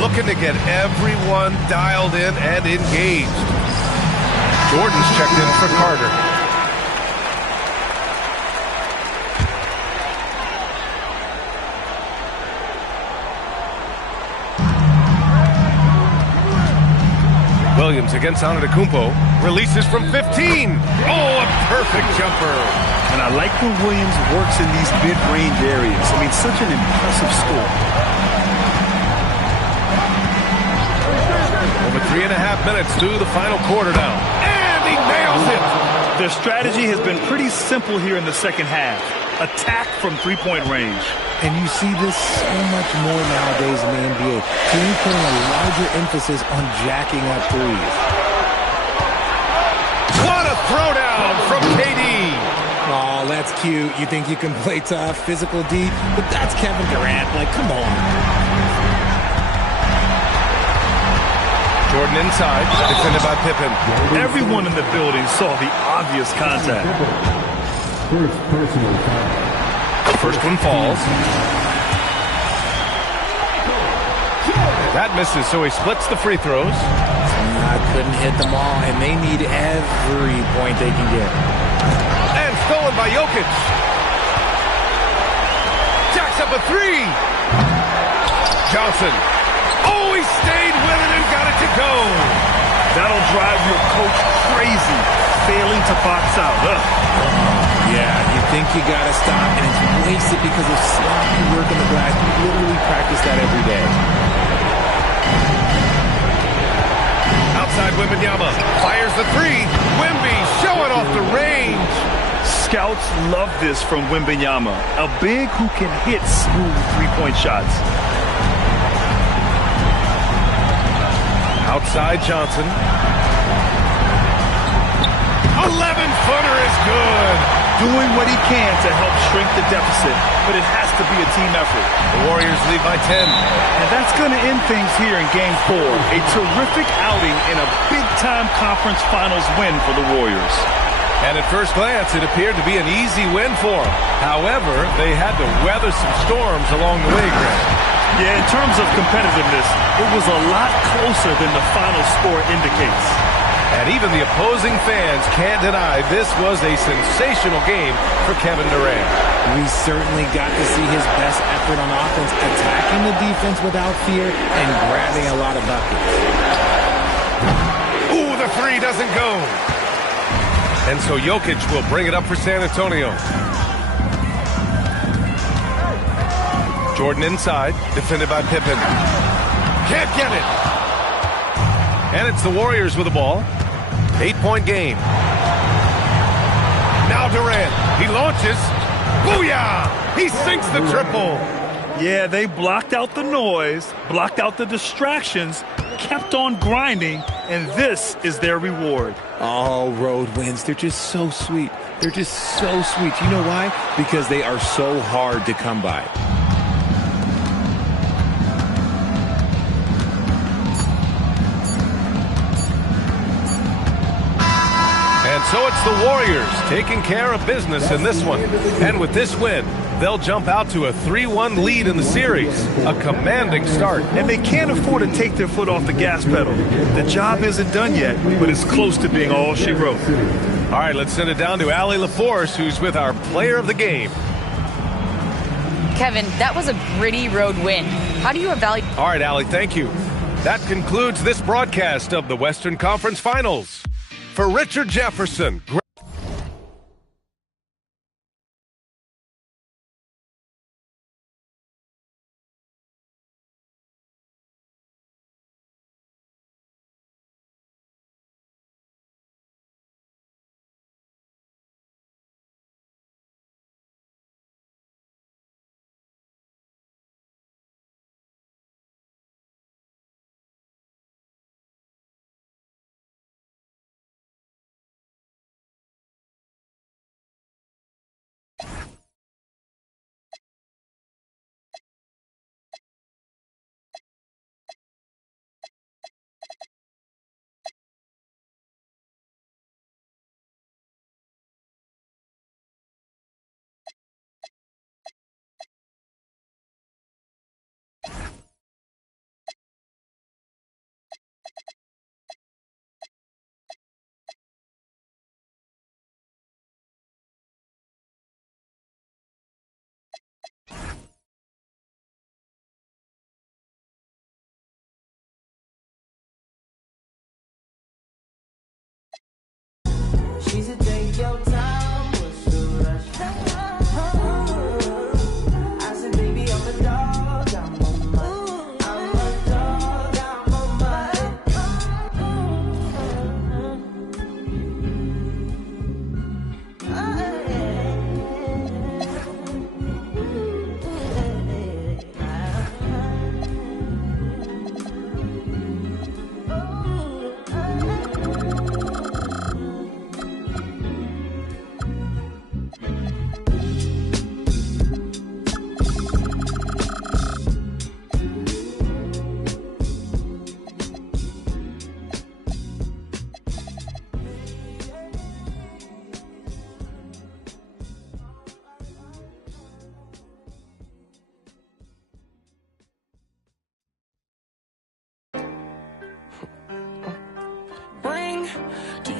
looking to get everyone dialed in and engaged. Jordan's checked in for Carter. Williams against Antetokounmpo. Releases from 15. Oh, a perfect jumper. And I like when Williams works in these mid-range areas. I mean, such an impressive score. Over 3.5 minutes through the final quarter now. And he nails it. Their strategy has been pretty simple here in the second half. Attack from three-point range. And you see this so much more nowadays in the NBA. Teams putting a larger emphasis on jacking up threes. What a throwdown from KD. Oh, that's cute. You think you can play tough, physical D, but that's Kevin Durant. Like, come on. Jordan inside, defended by Pippen. Everyone in the building saw the obvious contact. First personal foul. The first one falls. That misses, so he splits the free throws. Couldn't hit them all, and they need every point they can get. And stolen by Jokic. Jacks up a three. Johnson. Oh, he stayed with it and got it to go. That'll drive your coach crazy, failing to box out. Yeah, you think you got to stop, and it's wasted because of sloppy work on the glass. You literally practice that every day. Outside Wembanyama fires the three. Wemby showing off the range. Scouts love this from Wembanyama, a big who can hit smooth three-point shots. Outside Johnson. 11-footer is good. Doing what he can to help shrink the deficit, but it has to be a team effort. The Warriors lead by 10. And that's going to end things here in Game 4. A terrific outing in a big-time conference finals win for the Warriors. And at first glance, it appeared to be an easy win for them. However, they had to weather some storms along the way, Grant. Yeah, in terms of competitiveness, it was a lot closer than the final score indicates. And even the opposing fans can't deny this was a sensational game for Kevin Durant. We certainly got to see his best effort on offense, attacking the defense without fear and grabbing a lot of buckets. Ooh, the three doesn't go. And so Jokic will bring it up for San Antonio. Jordan inside, defended by Pippen. Can't get it. And it's the Warriors with the ball. 8-point game. Now Durant. He launches. Booyah! He sinks the triple. Yeah, they blocked out the noise, blocked out the distractions, kept on grinding, and this is their reward. Oh, road wins. They're just so sweet. They're just so sweet. You know why? Because they are so hard to come by. So it's the Warriors taking care of business in this one. And with this win, they'll jump out to a 3-1 lead in the series. A commanding start. And they can't afford to take their foot off the gas pedal. The job isn't done yet, but it's close to being all she wrote. All right, let's send it down to Allie LaForce, who's with our player of the game. Kevin, that was a gritty road win. How do you evaluate? All right, Allie, thank you. That concludes this broadcast of the Western Conference Finals. For Richard Jefferson.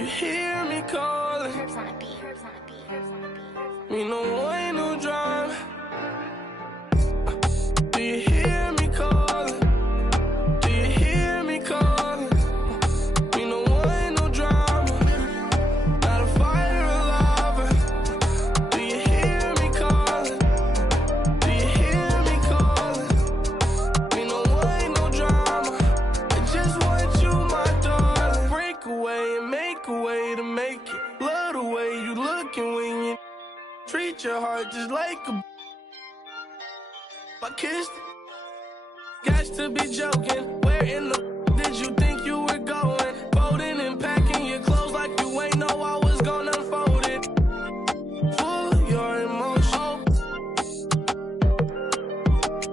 you hear me calling? Me no way, no drama. Do you hear me calling? Do you hear me calling? Me no way, no drama. Not a fighter or lover. Do you hear me calling? Do you hear me calling? Me no way, no drama. I just want you, my darling. Break away and make a way to make it. Love the way you looking when you treat your heart just like a. I kissed it. Got to be joking. Where in the did you think you were going? Folding and packing your clothes like you ain't know I was gonna unfold it. Full of your emotion.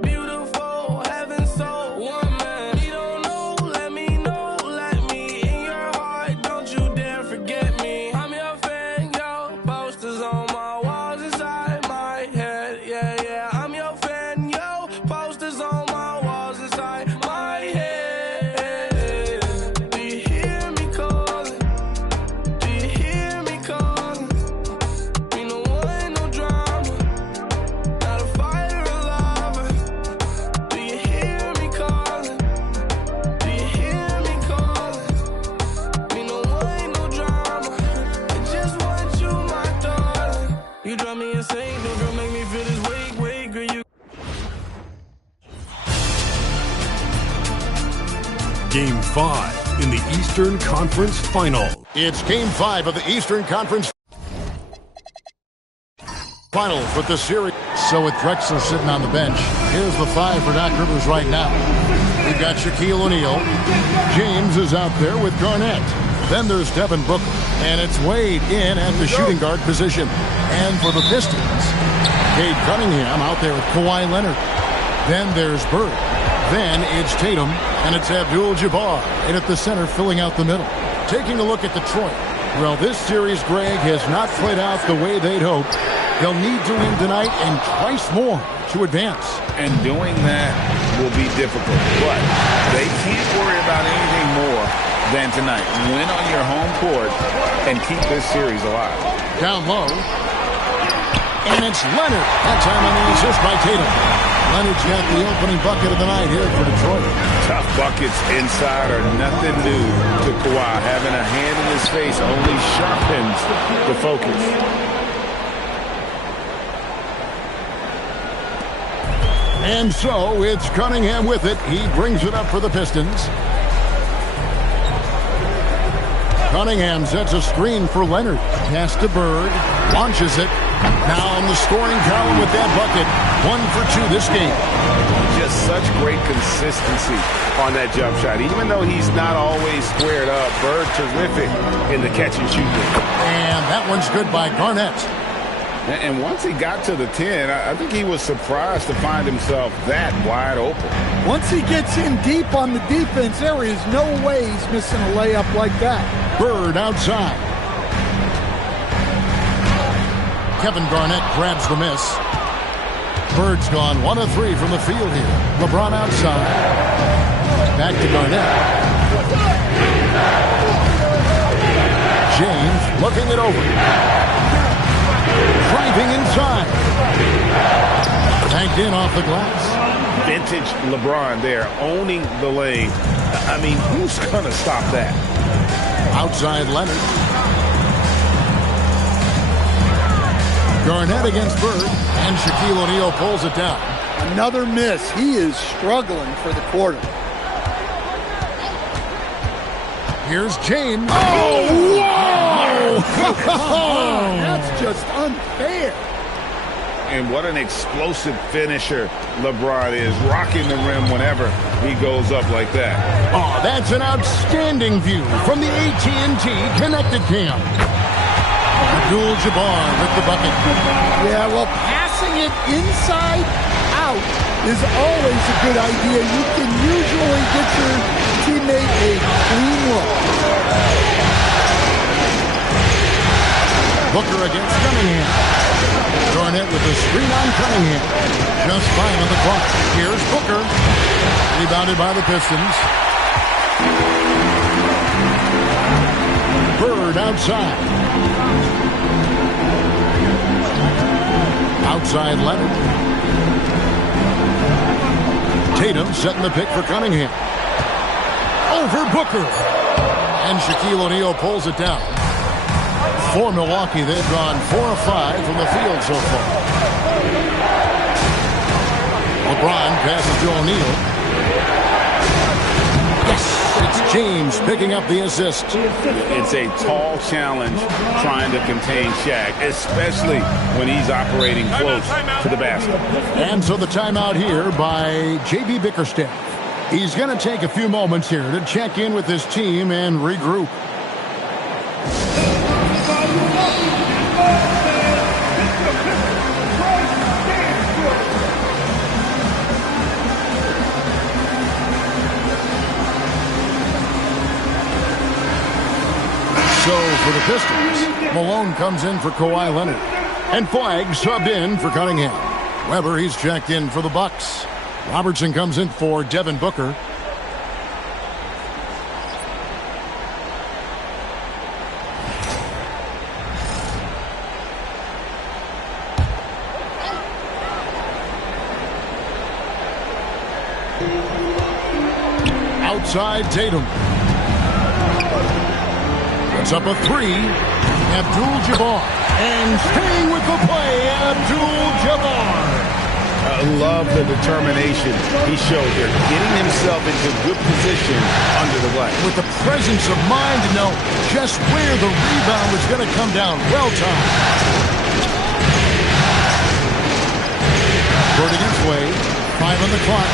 Beautiful, heaven so woman. You don't know, let me know, let me in your heart. Don't you dare forget me. I'm your fan, yo. Posters on my walls inside my head. Yeah, yeah. I'm your fan, yo. Posters on my walls inside my head. Do you hear me calling? Do you hear me calling? Me no one, no drama. Not a fighter or lover. Do you hear me calling? Do you hear me calling? Me no one, no drama. I just want you, my darling. You drive me insane, no girl, make me feel this way, girl. You. Game 5 in the Eastern Conference Final. It's Game 5 of the Eastern Conference Finals with the series. So with Drexler sitting on the bench, here's the 5 for Doc Rivers right now. We've got Shaquille O'Neal. James is out there with Garnett. Then there's Devin Booker. And it's Wade in at the shooting guard position. And for the Pistons, Cade Cunningham out there with Kawhi Leonard. Then there's Bird. Then it's Tatum, and it's Abdul-Jabbar in at the center, filling out the middle. Taking a look at Detroit. Well, this series, Greg, has not played out the way they'd hoped. They'll need to win tonight and twice more to advance. And doing that will be difficult, but they can't worry about anything more than tonight. Win on your home court and keep this series alive. Down low. And it's Leonard. That time on the assist by Tatum. Leonard's got the opening bucket of the night here for Detroit. Tough buckets inside are nothing new to Kawhi. Having a hand in his face only sharpens the focus. And so it's Cunningham with it. He brings it up for the Pistons. Cunningham sets a screen for Leonard. Pass to Bird. Launches it. Now on the scoring column with that bucket. 1 for 2 this game. Just such great consistency on that jump shot. Even though he's not always squared up, Bird terrific in the catch and shoot. And that one's good by Garnett. And once he got to the 10, I think he was surprised to find himself that wide open. Once he gets in deep on the defense, there is no way he's missing a layup like that. Bird outside. Kevin Garnett grabs the miss. Bird's gone 1 of 3 from the field here. LeBron outside. Back to Garnett. James looking it over. Driving inside. Tanked in off the glass. Vintage LeBron there, owning the lane. I mean, who's going to stop that? Outside Leonard. Garnett against Bird, and Shaquille O'Neal pulls it down. Another miss. He is struggling for the quarter. Here's James. Oh, whoa! That's just unfair. And what an explosive finisher LeBron is, rocking the rim whenever he goes up like that. Oh, that's an outstanding view from the AT&T Connected Cam. Abdul-Jabbar with the bucket. Yeah, well, passing it inside out is always a good idea. You can usually get your teammate a clean look. Booker against Cunningham. Garnett with the screen on Cunningham. Just 5 on the clock. Here's Booker. Rebounded by the Pistons. Bird outside. Outside Leonard. Tatum setting the pick for Cunningham. Over Booker. And Shaquille O'Neal pulls it down. For Milwaukee, they've gone 4 of 5 from the field so far. LeBron passes to O'Neal. Yes, it's James picking up the assist. It's a tall challenge trying to contain Shaq, especially when he's operating close to the basket. And so the timeout here by J.B. Bickerstaff. He's going to take a few moments here to check in with his team and regroup. So for the Pistons, Malone comes in for Kawhi Leonard. And Flagg subbed in for Cunningham. Weber, he's checked in for the Bucks. Robertson comes in for Devin Booker. Outside Tatum. Puts up a 3. Abdul-Jabbar. And staying with the play, Abdul-Jabbar. I love the determination he showed there, getting himself into good position under the glass. With the presence of mind to know just where the rebound was going to come down. Well timed. Bird against Wade. 5 on the clock.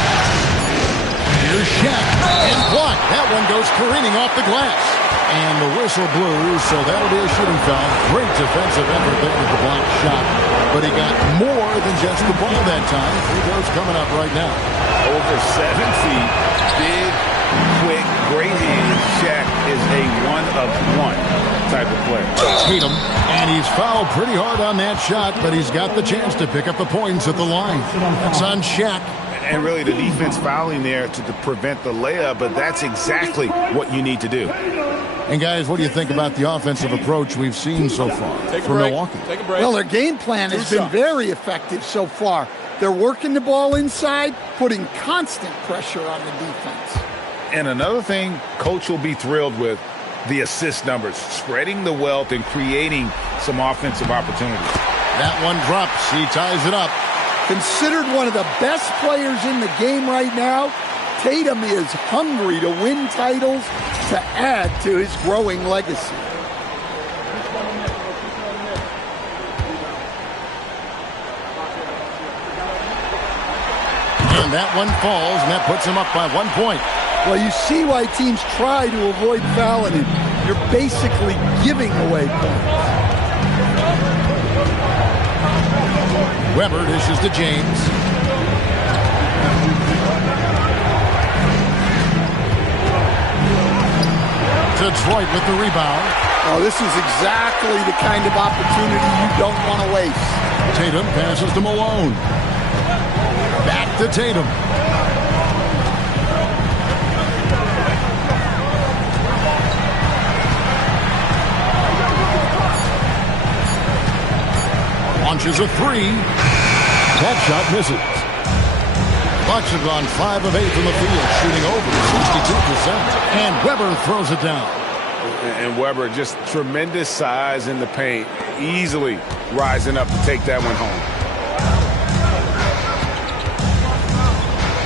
Here's Shaq. And blocked. That one goes careening off the glass. And the whistle blew, so that'll be a shooting foul. Great defensive effort there with the block shot. But he got more than just the ball that time. Free throws coming up right now. Over 7 feet, big, quick, great hands. Shaq is a one-of-one type of player. Tatum, and he's fouled pretty hard on that shot, but he's got the chance to pick up the points at the line. That's on Shaq. And really the defense fouling there to prevent the layup, but that's exactly what you need to do. And guys, what do you think about the offensive approach we've seen so far from Milwaukee? Take a break. Well, their game plan has been very effective so far. They're working the ball inside, putting constant pressure on the defense. And another thing Coach will be thrilled with, the assist numbers, spreading the wealth and creating some offensive opportunities. That one drops. He ties it up. Considered one of the best players in the game right now, Tatum is hungry to win titles to add to his growing legacy. And that one falls, and that puts him up by 1 point. Well, you see why teams try to avoid fouling him. You're basically giving away points. Weber dishes to James. Detroit with the rebound. Oh, this is exactly the kind of opportunity you don't want to waste. Tatum passes to Malone. Back to Tatum. Launches a 3. That shot misses. Bucks have gone 5 of 8 from the field, shooting over 62%. And Weber throws it down. And Weber, just tremendous size in the paint, easily rising up to take that one home.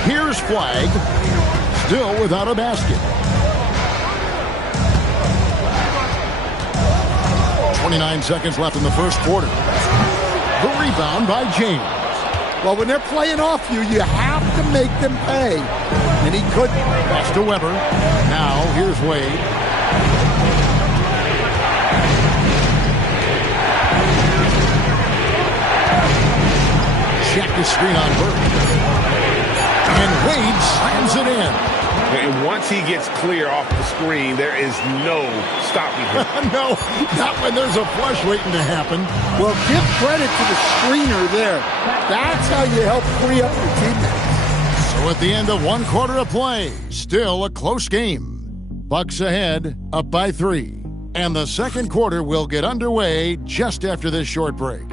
Here's Flagg, still without a basket. 29 seconds left in the first quarter. The rebound by James. Well, when they're playing off you, you have to make them pay. And he couldn't. Pass to Weber. Now, here's Wade. Check the screen on Bird. And Wade slams it in. And once he gets clear off the screen, there is no stopping him. No, not when there's a flush waiting to happen. Well, give credit to the screener there. That's how you help free up your teammates. So at the end of 1 quarter of play, still a close game. Bucks ahead, up by 3. And the second quarter will get underway just after this short break.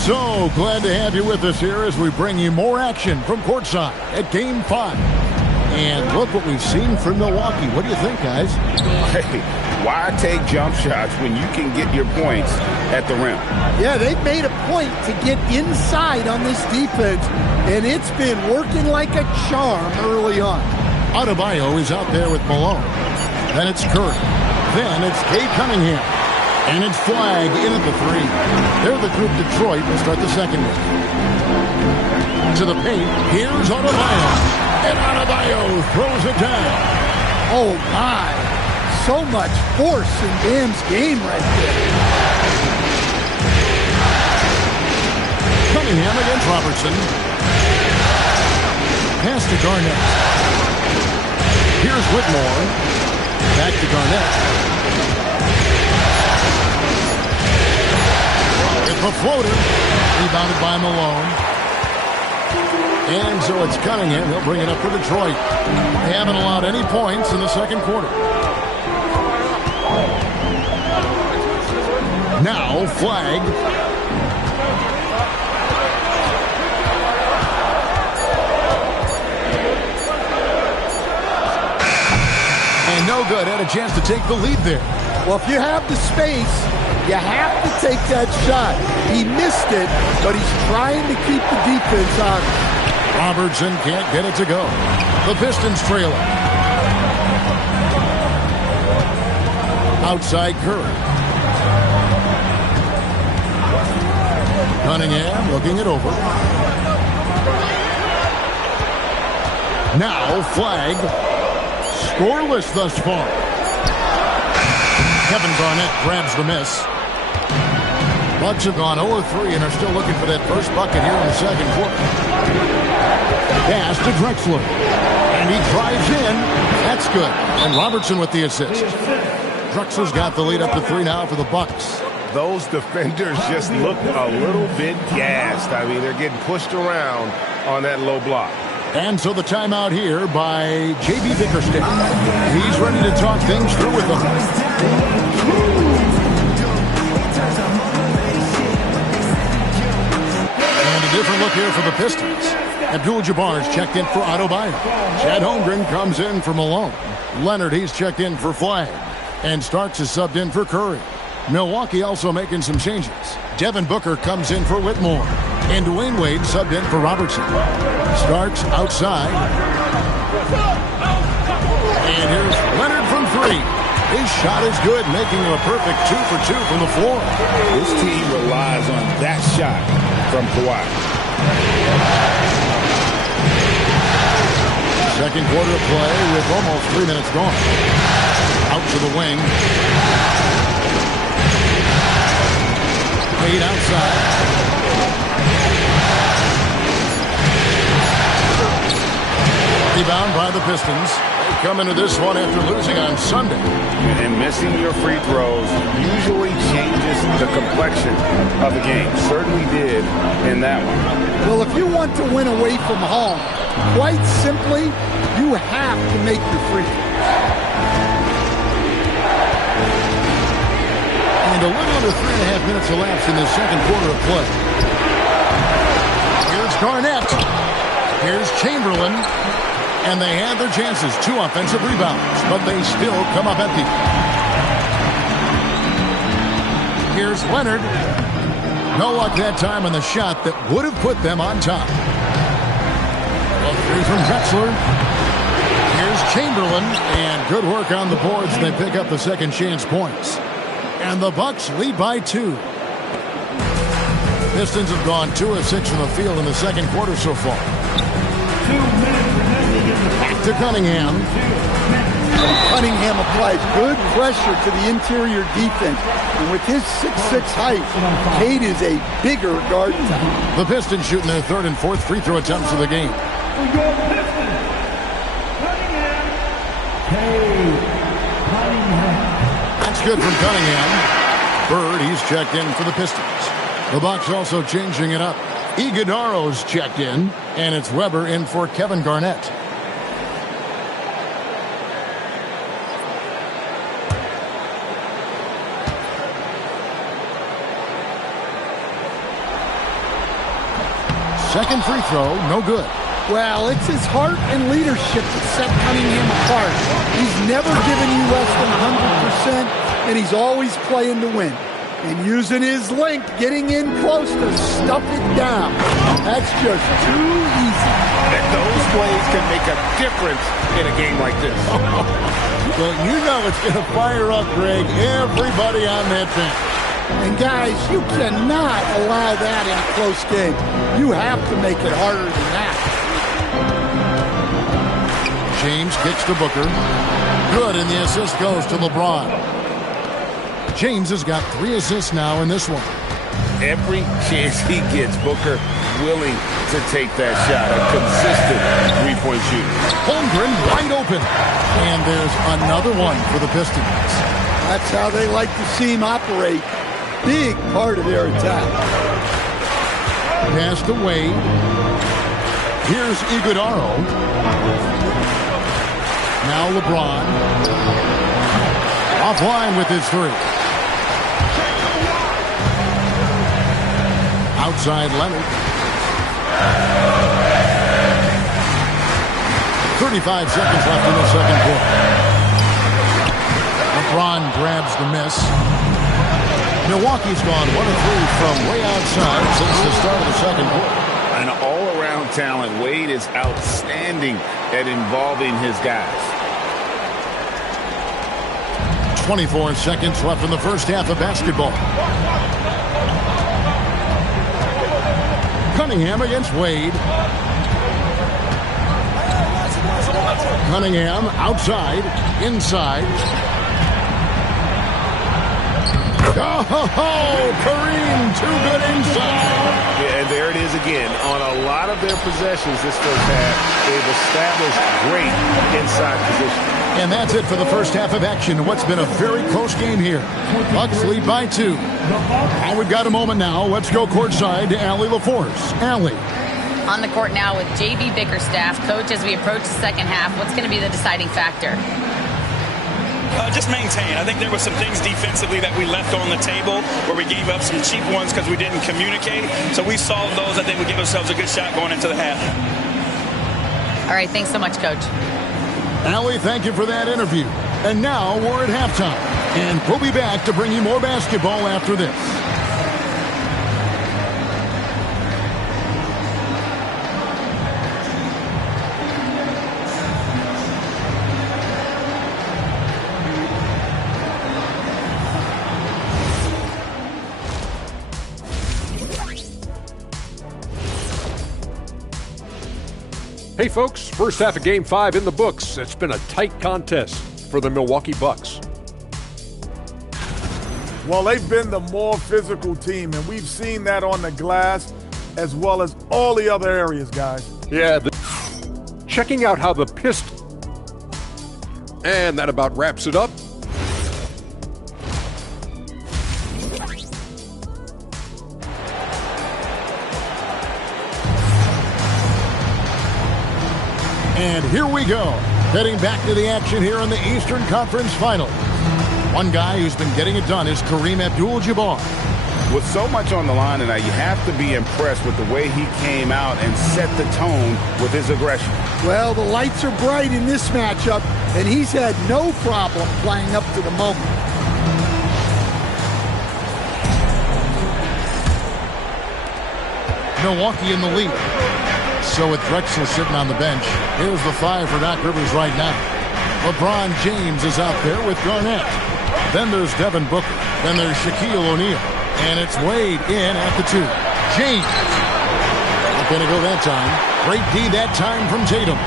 So glad to have you with us here as we bring you more action from courtside at Game 5. And look what we've seen from Milwaukee. What do you think, guys? Hey, why take jump shots when you can get your points at the rim? Yeah, they've made a point to get inside on this defense, and it's been working like a charm early on. Adebayo is out there with Malone. Then it's Curry. Then it's Cade Cunningham. And it's Flag in at the 3. They're the group Detroit will start the second with. To the paint, here's Adebayo. And Adebayo throws it down. Oh, my. So much force in Bam's game right there. Cunningham against Robertson. Pass to Garnett. Here's Whitmore. Back to Garnett. It's a floater. Rebounded by Malone. And so it's Cunningham. He'll bring it up for Detroit. They haven't allowed any points in the second quarter. Now Flag. And no good. Had a chance to take the lead there. Well, if you have the space, you have to take that shot. He missed it, but he's trying to keep the defense on him. Robertson can't get it to go. The Pistons trail it. Outside Curry. Cunningham looking it over. Now Flag. Scoreless thus far. Kevin Garnett grabs the miss. Bucks have gone 0-3 and are still looking for that first bucket here in the second quarter. Pass to Drexler. And he drives in. That's good. And Robertson with the assist. Drexler's got the lead up to 3 now for the Bucks. Those defenders just look a little bit gassed. I mean, they're getting pushed around on that low block. And so the timeout here by J.B. Bickerstaff. He's ready to talk things through with them. And a different look here for the Pistons. Abdul-Jabbar's checked in for Adebayo. Chad Holmgren comes in for Malone. Leonard, he's checked in for Flag. And Starks is subbed in for Curry. Milwaukee also making some changes. Devin Booker comes in for Whitmore. And Dwayne Wade subbed in for Robertson. Starks outside. And here's Leonard from 3. His shot is good, making him a perfect 2 for 2 from the floor. This team relies on that shot from Kawhi. Second quarter of play with almost 3 minutes gone. Out to the wing. Wade outside. Rebound by the Pistons. They come into this one after losing on Sunday. And missing your free throws usually changes the complexion of the game. Certainly did in that one. Well, if you want to win away from home, quite simply, you have to make your free throws. And a little under 3.5 minutes elapsed in the second quarter of play. Here's Garnett. Here's Chamberlain. And they had their chances. 2 offensive rebounds, but they still come up empty. Here's Leonard. No luck that time on the shot that would have put them on top. A 3 from Drexler. Here's Chamberlain. And good work on the boards. They pick up the second chance points. And the Bucks lead by 2. Pistons have gone 2 of 6 from the field in the second quarter so far. Back to Cunningham. Cunningham applies good pressure to the interior defense. And with his 6'6" height, Cade is a bigger guard. The Pistons shooting their 3rd and 4th free throw attempts of the game. That's It's good from Cunningham. Bird, he's checked in for the Pistons. The Bucks also changing it up. Iguodaro's checked in, and it's Weber in for Kevin Garnett. Second free throw, no good. Well, it's his heart and leadership that set Cunningham apart. He's never given you less than 100%, and he's always playing to win. And using his length, getting in close to stuff it down. That's just too easy. And those plays can make a difference in a game like this. Well, you know it's going to fire up, Greg, everybody on that bench. And guys, you cannot allow that in a close game. You have to make it harder than that. James kicks to Booker. Good, and the assist goes to LeBron. James has got 3 assists now in this one. Every chance he gets, Booker willing to take that shot. A consistent three-point shooter. Holmgren wide open. And there's another one for the Pistons. That's how they like to see him operate. Big part of their attack. Pass to Wade. Here's Iguodaro. Now LeBron. Offline with his 3. Outside Leonard. 35 seconds left in the second quarter. LeBron grabs the miss. Milwaukee's gone 1 of 3 from way outside since the start of the second quarter. An all-around talent. Wade is outstanding at involving his guys. 24 seconds left in the first half of basketball. Cunningham against Wade. Cunningham outside, inside. Oh, Kareem, too good inside. Yeah, and there it is again. On a lot of their possessions this first half, they've established great inside position. And that's it for the first half of action. What's been a very close game here. Bucks lead by 2. And we've got a moment now. Let's go courtside to Allie LaForce. Allie. On the court now with J.B. Bickerstaff. Coach, as we approach the second half, what's going to be the deciding factor? Just maintain. I think there were some things defensively that we left on the table where we gave up some cheap ones because we didn't communicate. So we solved those. I think we give ourselves a good shot going into the half. All right. Thanks so much, Coach. Allie, thank you for that interview. And now we're at halftime. And we'll be back to bring you more basketball after this. Hey folks, first half of Game 5 in the books. It's been a tight contest for the Milwaukee Bucks. Well, they've been the more physical team, and we've seen that on the glass as well as all the other areas, guys. Yeah, checking out how the Pistons... And that about wraps it up. And here we go, heading back to the action here in the Eastern Conference Finals. One guy who's been getting it done is Kareem Abdul-Jabbar. With so much on the line tonight, you have to be impressed with the way he came out and set the tone with his aggression. Well, the lights are bright in this matchup, and he's had no problem playing up to the moment. Milwaukee in the lead. So with Drexler sitting on the bench, here's the 5 for Doc Rivers right now. LeBron James is out there with Garnett. Then there's Devin Booker. Then there's Shaquille O'Neal. And it's Wade in at the 2. James. Not going to go that time. Great D that time from Tatum.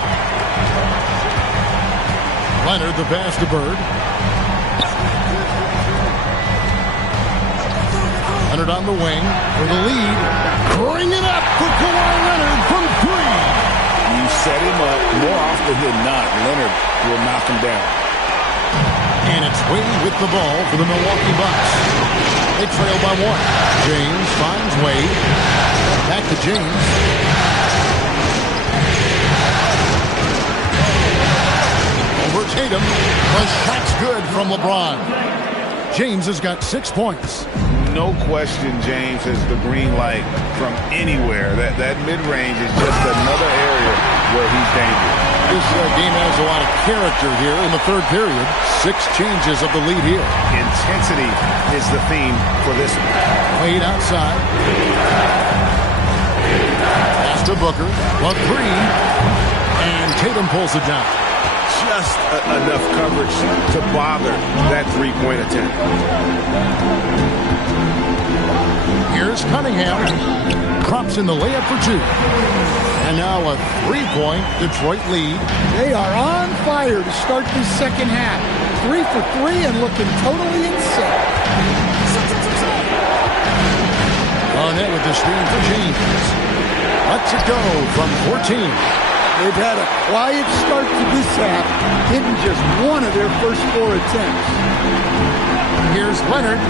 Leonard, the pass to Bird. Leonard on the wing for the lead. Bring it up for Kawhi Leonard from 3. You set him up more often than not. Leonard will knock him down. And it's Wade with the ball for the Milwaukee Bucks. They trail by 1. James finds Wade. Back to James. Over Tatum. The shot's good from LeBron. James has got 6 points. No question James has the green light from anywhere. That mid-range is just another area where he's dangerous. This game has a lot of character here in the third period. 6 changes of the lead here. Intensity is the theme for this one. Wade outside. Pass to Booker. A 3. And Tatum pulls it down. Just enough coverage to bother that three-point attempt. Here's Cunningham. Drops in the layup for 2. And now a 3-point Detroit lead. They are on fire to start this second half. 3 for 3 and looking totally insane. Garnett with the screen for James. Lets it go from 14. They've had a quiet start to this half, hitting just one of their first 4 attempts. Here's Leonard.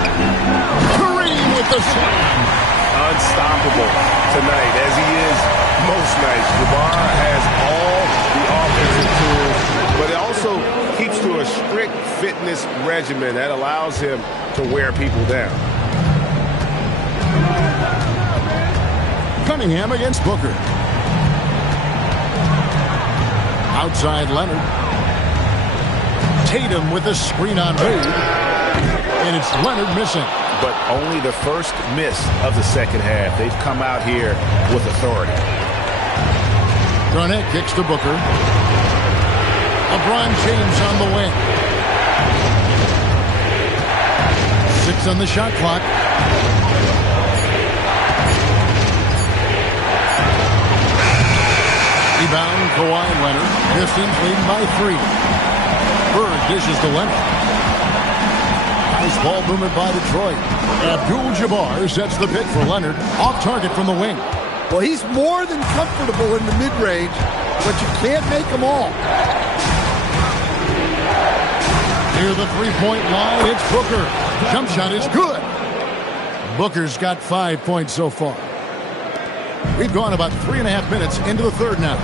Kareem with the slam. Unstoppable tonight, as he is most nights. Jabbar has all the offensive tools, but it also keeps to a strict fitness regimen that allows him to wear people down. Cunningham against Booker. Outside Leonard. Tatum with a screen on Wade. And it's Leonard missing. But only the first miss of the second half. They've come out here with authority. Garnett kicks to Booker. LeBron James on the wing. 6 on the shot clock. Rebound, Kawhi Leonard. Pistons leading by 3. Bird dishes to Leonard. Nice ball movement by Detroit. Abdul-Jabbar sets the pick for Leonard. Off target from the wing. Well, he's more than comfortable in the mid-range, but you can't make them all. Near the three-point line, it's Booker. Jump shot is good. Booker's got 5 points so far. We've gone about 3.5 minutes into the third now.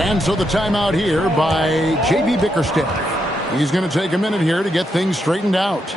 And so the timeout here by J.B. Bickerstaff. He's going to take a minute here to get things straightened out.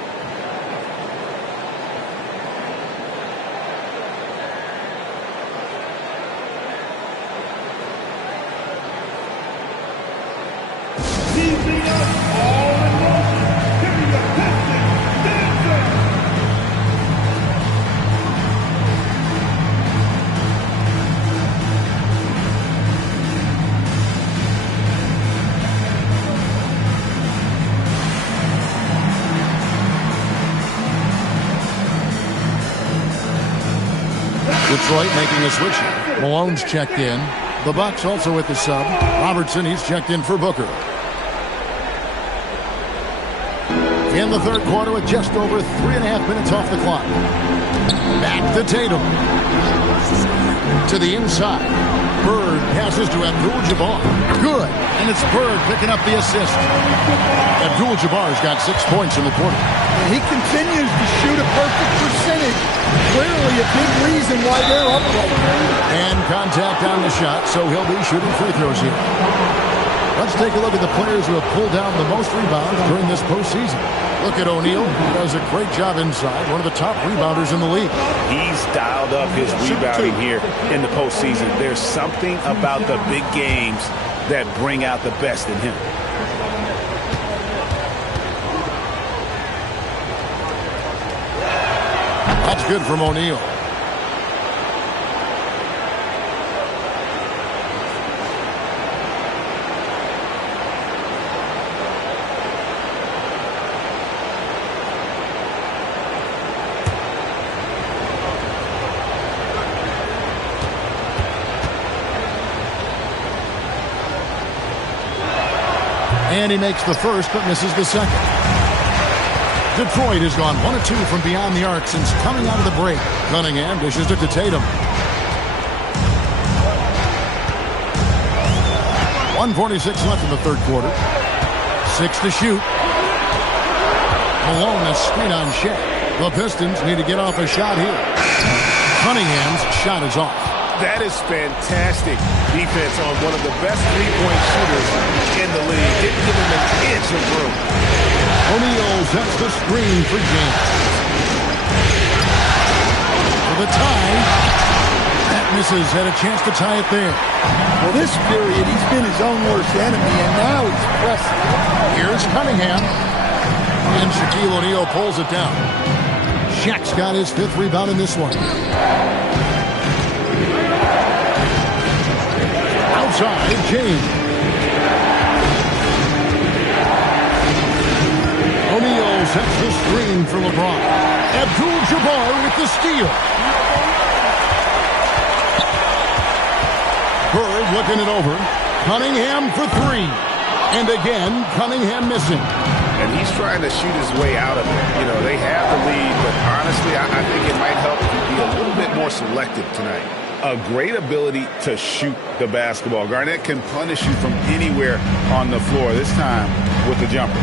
Detroit making a switch. Malone's checked in. The Bucks also with the sub. Robertson, he's checked in for Booker. In the third quarter with just over 3.5 minutes off the clock. Back to Tatum. To the inside. Bird passes to Abdul-Jabbar. Good. And it's Bird picking up the assist. Abdul-Jabbar's got 6 points in the quarter. And he continues to shoot a perfect percentage. Clearly a big reason why they're up right now. And contact on the shot, so he'll be shooting free throws here. Let's take a look at the players who have pulled down the most rebounds during this postseason. Look at O'Neal. He does a great job inside. One of the top rebounders in the league. He's dialed up his rebounding here in the postseason. There's something about the big games that bring out the best in him. That's good from O'Neal. And he makes the first, but misses the second. Detroit has gone 1 of 2 from beyond the arc since coming out of the break. Cunningham dishes it to Tatum. 1:46 left in the third quarter. 6 to shoot. Malone, a screen on Shaq. The Pistons need to get off a shot here. Cunningham's shot is off. That is fantastic defense on one of the best three-point shooters in the league. Didn't give him an inch of room. O'Neal sets the screen for James. For the tie. That misses. Had a chance to tie it there. Well, this period, he's been his own worst enemy, and now he's pressing. Here's Cunningham. And Shaquille O'Neal pulls it down. Shaq's got his 5th rebound in this one. Outside, James. O'Neal sets the screen for LeBron. Abdul-Jabbar with the steal. Bird looking it over. Cunningham for 3. And again, Cunningham missing. And he's trying to shoot his way out of it. You know, they have the lead, but honestly, I think it might help if he be a little bit more selective tonight. A great ability to shoot the basketball. Garnett can punish you from anywhere on the floor, this time with the jumper.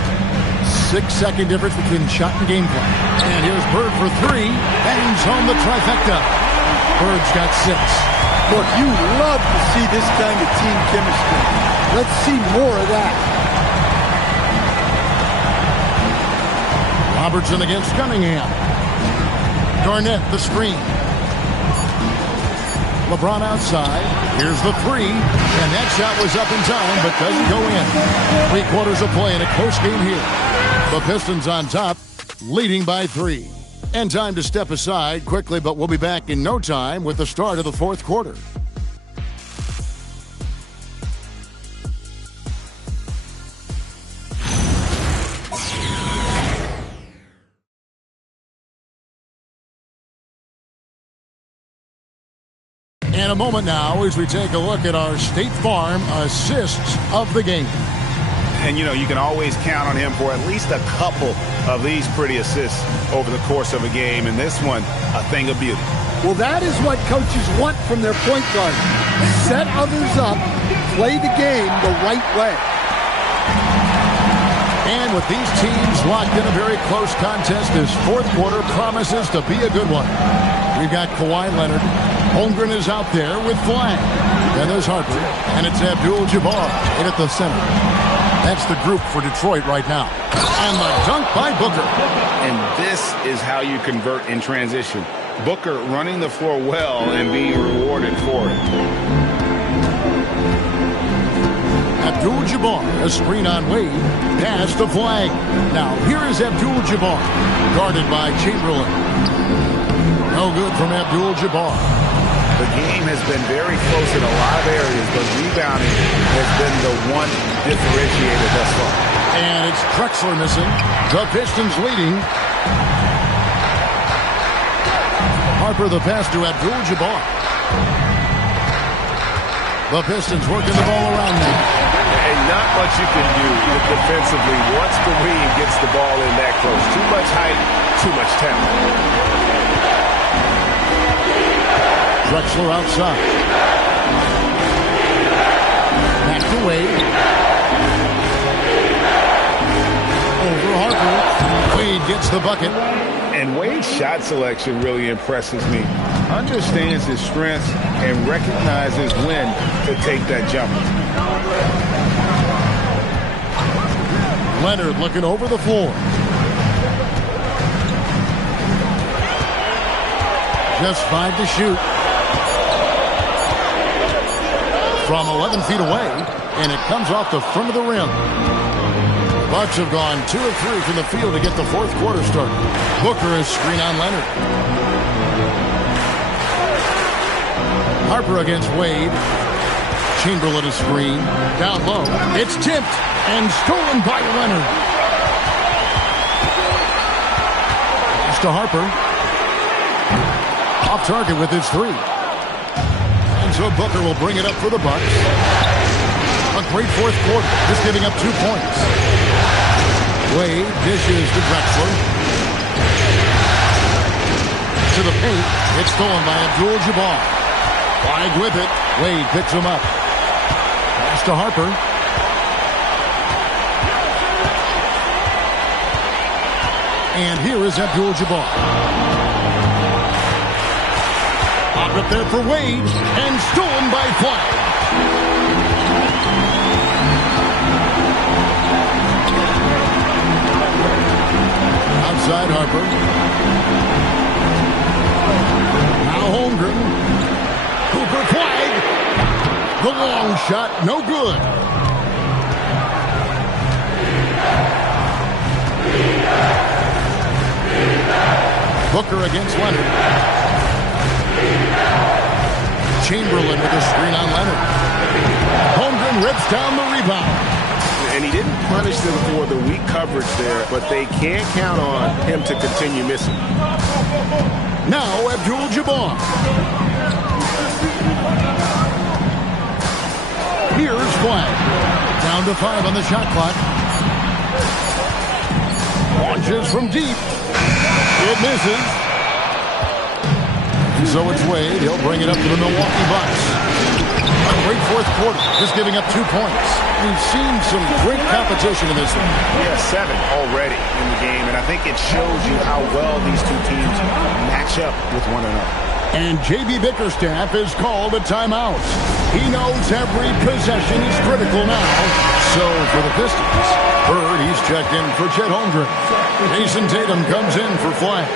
6-second difference between shot and game plan. And here's Bird for 3. Bangs home the trifecta. Bird's got 6. Look, you love to see this kind of team chemistry. Let's see more of that. Robertson against Cunningham. Garnett, the screen. LeBron outside. Here's the 3. And that shot was up in time, but doesn't go in. 3 quarters of play in a close game here. The Pistons on top, leading by 3. And time to step aside quickly, but we'll be back in no time with the start of the 4th quarter. In a moment now as we take a look at our State Farm assists of the game. And, you know, you can always count on him for at least a couple of these pretty assists over the course of a game. And this one, a thing of beauty. Well, that is what coaches want from their point guard. Set others up, play the game the right way. And with these teams locked in a very close contest, this 4th quarter promises to be a good one. We've got Kawhi Leonard. Holmgren is out there with Flag. Then there's Harper. And it's Abdul-Jabbar in at the center. That's the group for Detroit right now. And the dunk by Booker. And this is how you convert in transition. Booker running the floor well and being rewarded for it. Abdul-Jabbar, a screen on Wade. Pass to Flag. Now here is Abdul-Jabbar. Guarded by Chamberlain. No good from Abdul-Jabbar. The game has been very close in a lot of areas, but rebounding has been the one differentiator thus far. And it's Drexler missing. The Pistons leading. Harper the pass to Abdul-Jabbar. The Pistons working the ball around now. And not much you can do defensively once the wing gets the ball in that close. Too much height, too much talent. Drexler outside. Back to Wade. Over Harper. Wade gets the bucket. And Wade's shot selection really impresses me. Understands his strengths and recognizes when to take that jumper. Leonard looking over the floor. Just 5 to shoot. From 11 feet away, and it comes off the front of the rim. The Bucks have gone 2 of 3 from the field to get the 4th quarter started. Booker is screen on Leonard. Harper against Wade. Chamberlain is screen. Down low. It's tipped and stolen by Leonard. Pass to Harper. Off target with his 3. So Booker will bring it up for the Bucks. A great 4th quarter, just giving up 2 points. Wade dishes to Drexler. To the paint. It's stolen by Abdul-Jabbar. Flag with it. Wade picks him up. Pass to Harper. And here is Abdul-Jabbar. Up there for Wade, and stolen by Flag. Outside Harper. Now Holmgren. Cooper Flag. The long shot, no good. Booker against Leonard. Chamberlain with a screen on Leonard. Holmgren rips down the rebound. And he didn't punish them for the weak coverage there, but they can't count on him to continue missing. Now Abdul-Jabbar. Here's Flag. Down to 5 on the shot clock. Launches from deep. It misses. And so it's Wade. He'll bring it up to the Milwaukee Bucks. A great fourth quarter, just giving up 2 points. We've seen some great competition in this one. Yeah, 7 already in the game, and I think it shows you how well these two teams match up with one another. And J.B. Bickerstaff is called a timeout. He knows every possession is critical now. So for the Pistons, Bird, he's checked in for Chet Holmgren. Jason Tatum comes in for Flag.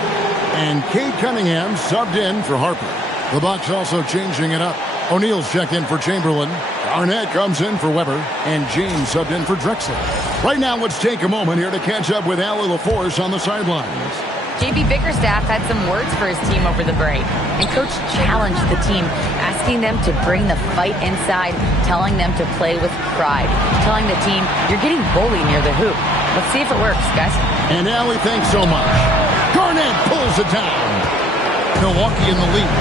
And Cade Cunningham subbed in for Harper. The Bucks also changing it up. O'Neal's checked in for Chamberlain. Garnett comes in for Weber. And James subbed in for Drexler. Right now, let's take a moment here to catch up with Allie LaForce on the sidelines. J.B. Bickerstaff had some words for his team over the break. And Coach challenged the team, asking them to bring the fight inside, telling them to play with pride, telling the team, you're getting bullied near the hoop. Let's see if it works, guys. And Allie, thanks so much. Garnett pulls it down. Milwaukee in the lead.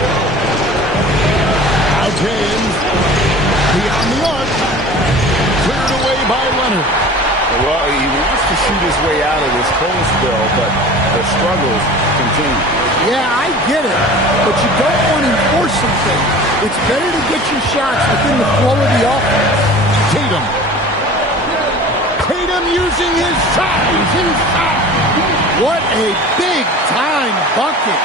Now James. Beyond the arc. Cleared away by Leonard. Well, he wants to shoot his way out of this cold spell, but the struggles continue. Yeah, I get it, but you don't want to enforce something. It's better to get your shots within the flow of the offense. Tatum. Tatum using his size inside. What a big-time bucket.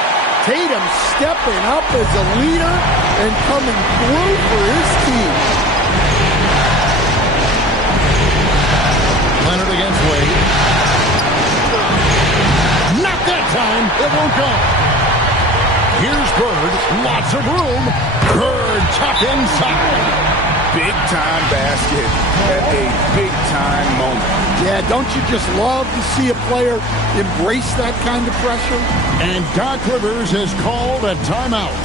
Tatum stepping up as a leader and coming through for his team. Leonard against Wade. Not that time. It won't go. Here's Bird. Lots of room. Bird tucked inside. Big-time basket at a big-time moment. Yeah, don't you just love to see a player embrace that kind of pressure? And Doc Rivers has called a timeout.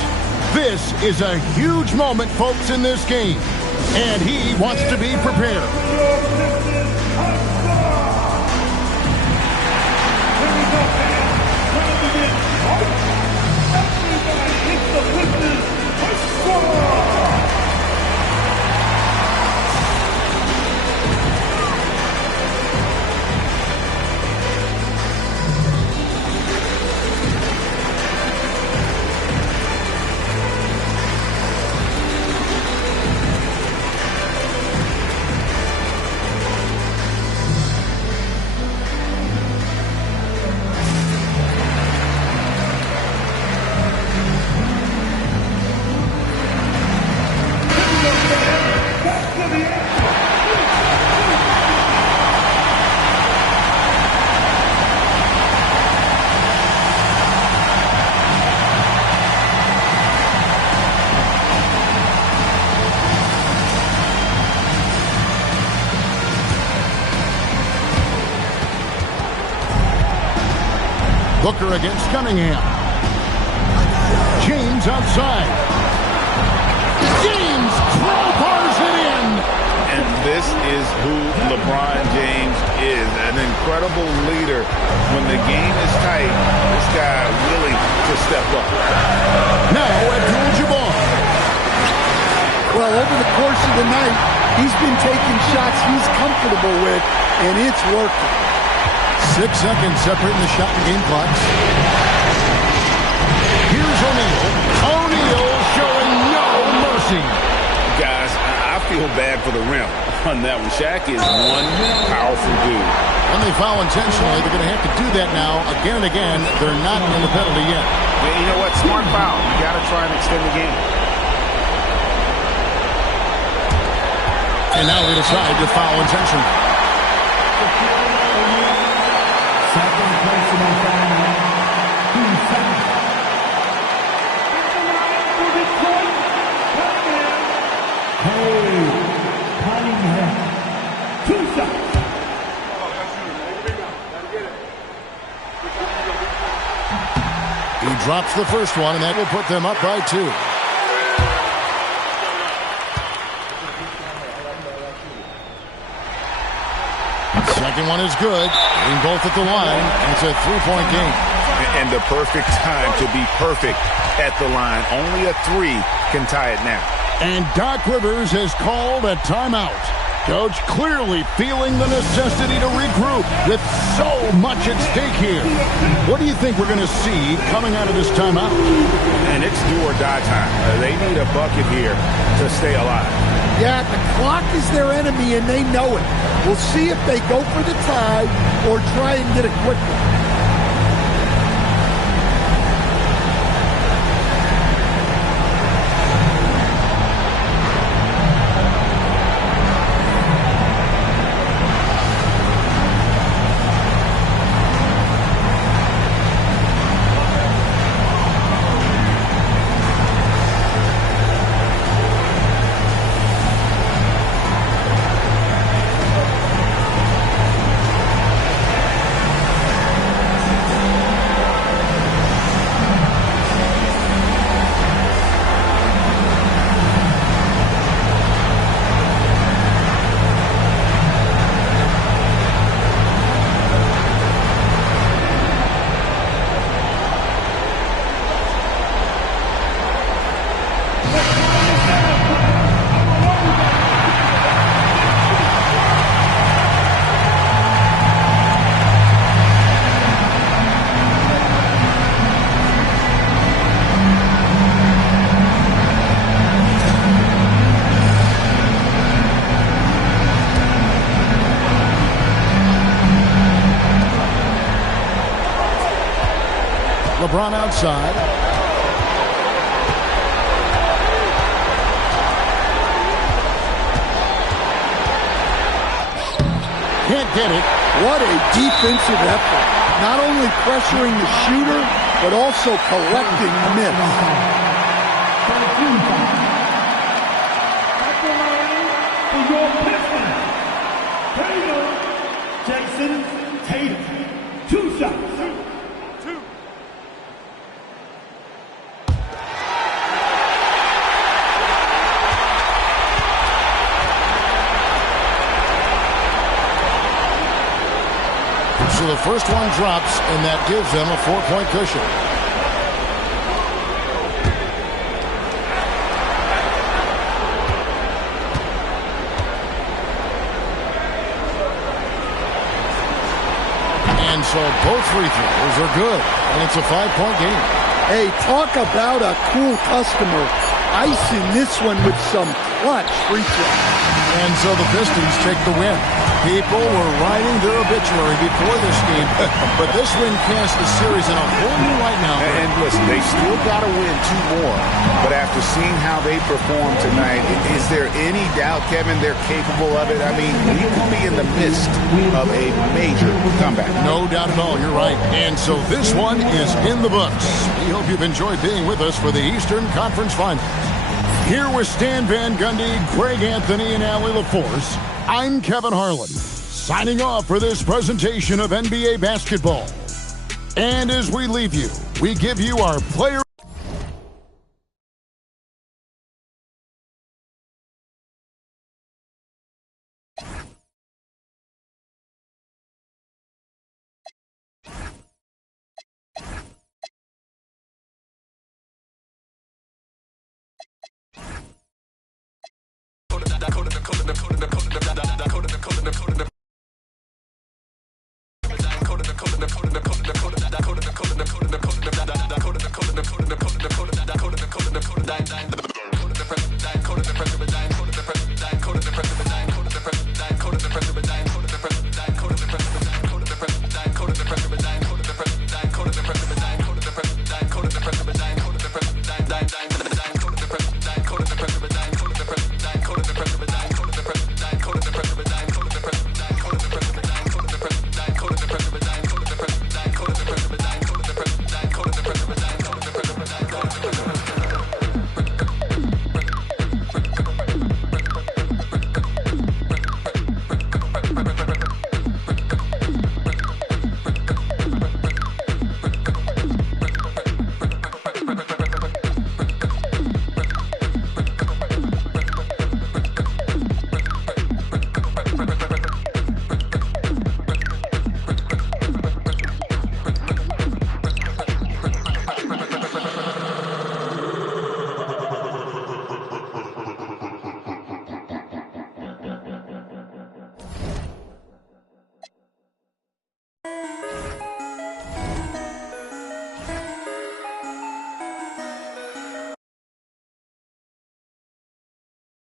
This is a huge moment, folks, in this game. And he wants to be prepared. Booker against Cunningham. James outside. James crowbars it in. And this is who LeBron James is, an incredible leader. When the game is tight, this guy willing to step up. Now Abdul-Jabbar. Well, over the course of the night, he's been taking shots he's comfortable with, and it's working. 6 seconds separating the shot and game clocks. Here's O'Neal. O'Neal showing no mercy. Guys, I feel bad for the rim on that one. Shaq is one powerful dude. When they foul intentionally, they're going to have to do that now again and again. They're not in the penalty yet. Yeah, you know what? Smart foul. You got to try and extend the game. And now they decide to foul intentionally. Second personal foul. 2 seconds. Hey, Cunningham. 2 seconds. He drops the first one, and that will put them up by 2. Second one is good. Getting both at the line, and it's a 3-point game. And the perfect time to be perfect at the line. Only a 3 can tie it now. And Doc Rivers has called a timeout. Coach clearly feeling the necessity to regroup with so much at stake here. What do you think we're going to see coming out of this timeout? And it's do or die time. They need a bucket here to stay alive. Yeah, the clock is their enemy, and they know it. We'll see if they go for the tie or try and get it quickly. LeBron outside. Can't get it. What a defensive effort. Not only pressuring the shooter, but also collecting the miss. For your Pistons, Jason Tatum. 2 shots. So the first one drops, and that gives them a 4-point cushion. And so both free throws are good, and it's a 5-point game. Hey, talk about a cool customer. Icing this one with some clutch free throws. And so the Pistons take the win. People were writing their obituary before this game, but this win casts the series in a whole new light now. And listen, they still got to win 2 more, but after seeing how they performed tonight, is there any doubt, Kevin, they're capable of it? I mean, we could be in the midst of a major comeback. No doubt at all, you're right. And so this one is in the books. We hope you've enjoyed being with us for the Eastern Conference Finals. Here with Stan Van Gundy, Greg Anthony, and Allie LaForce, I'm Kevin Harlan, signing off for this presentation of NBA basketball. And as we leave you, we give you our player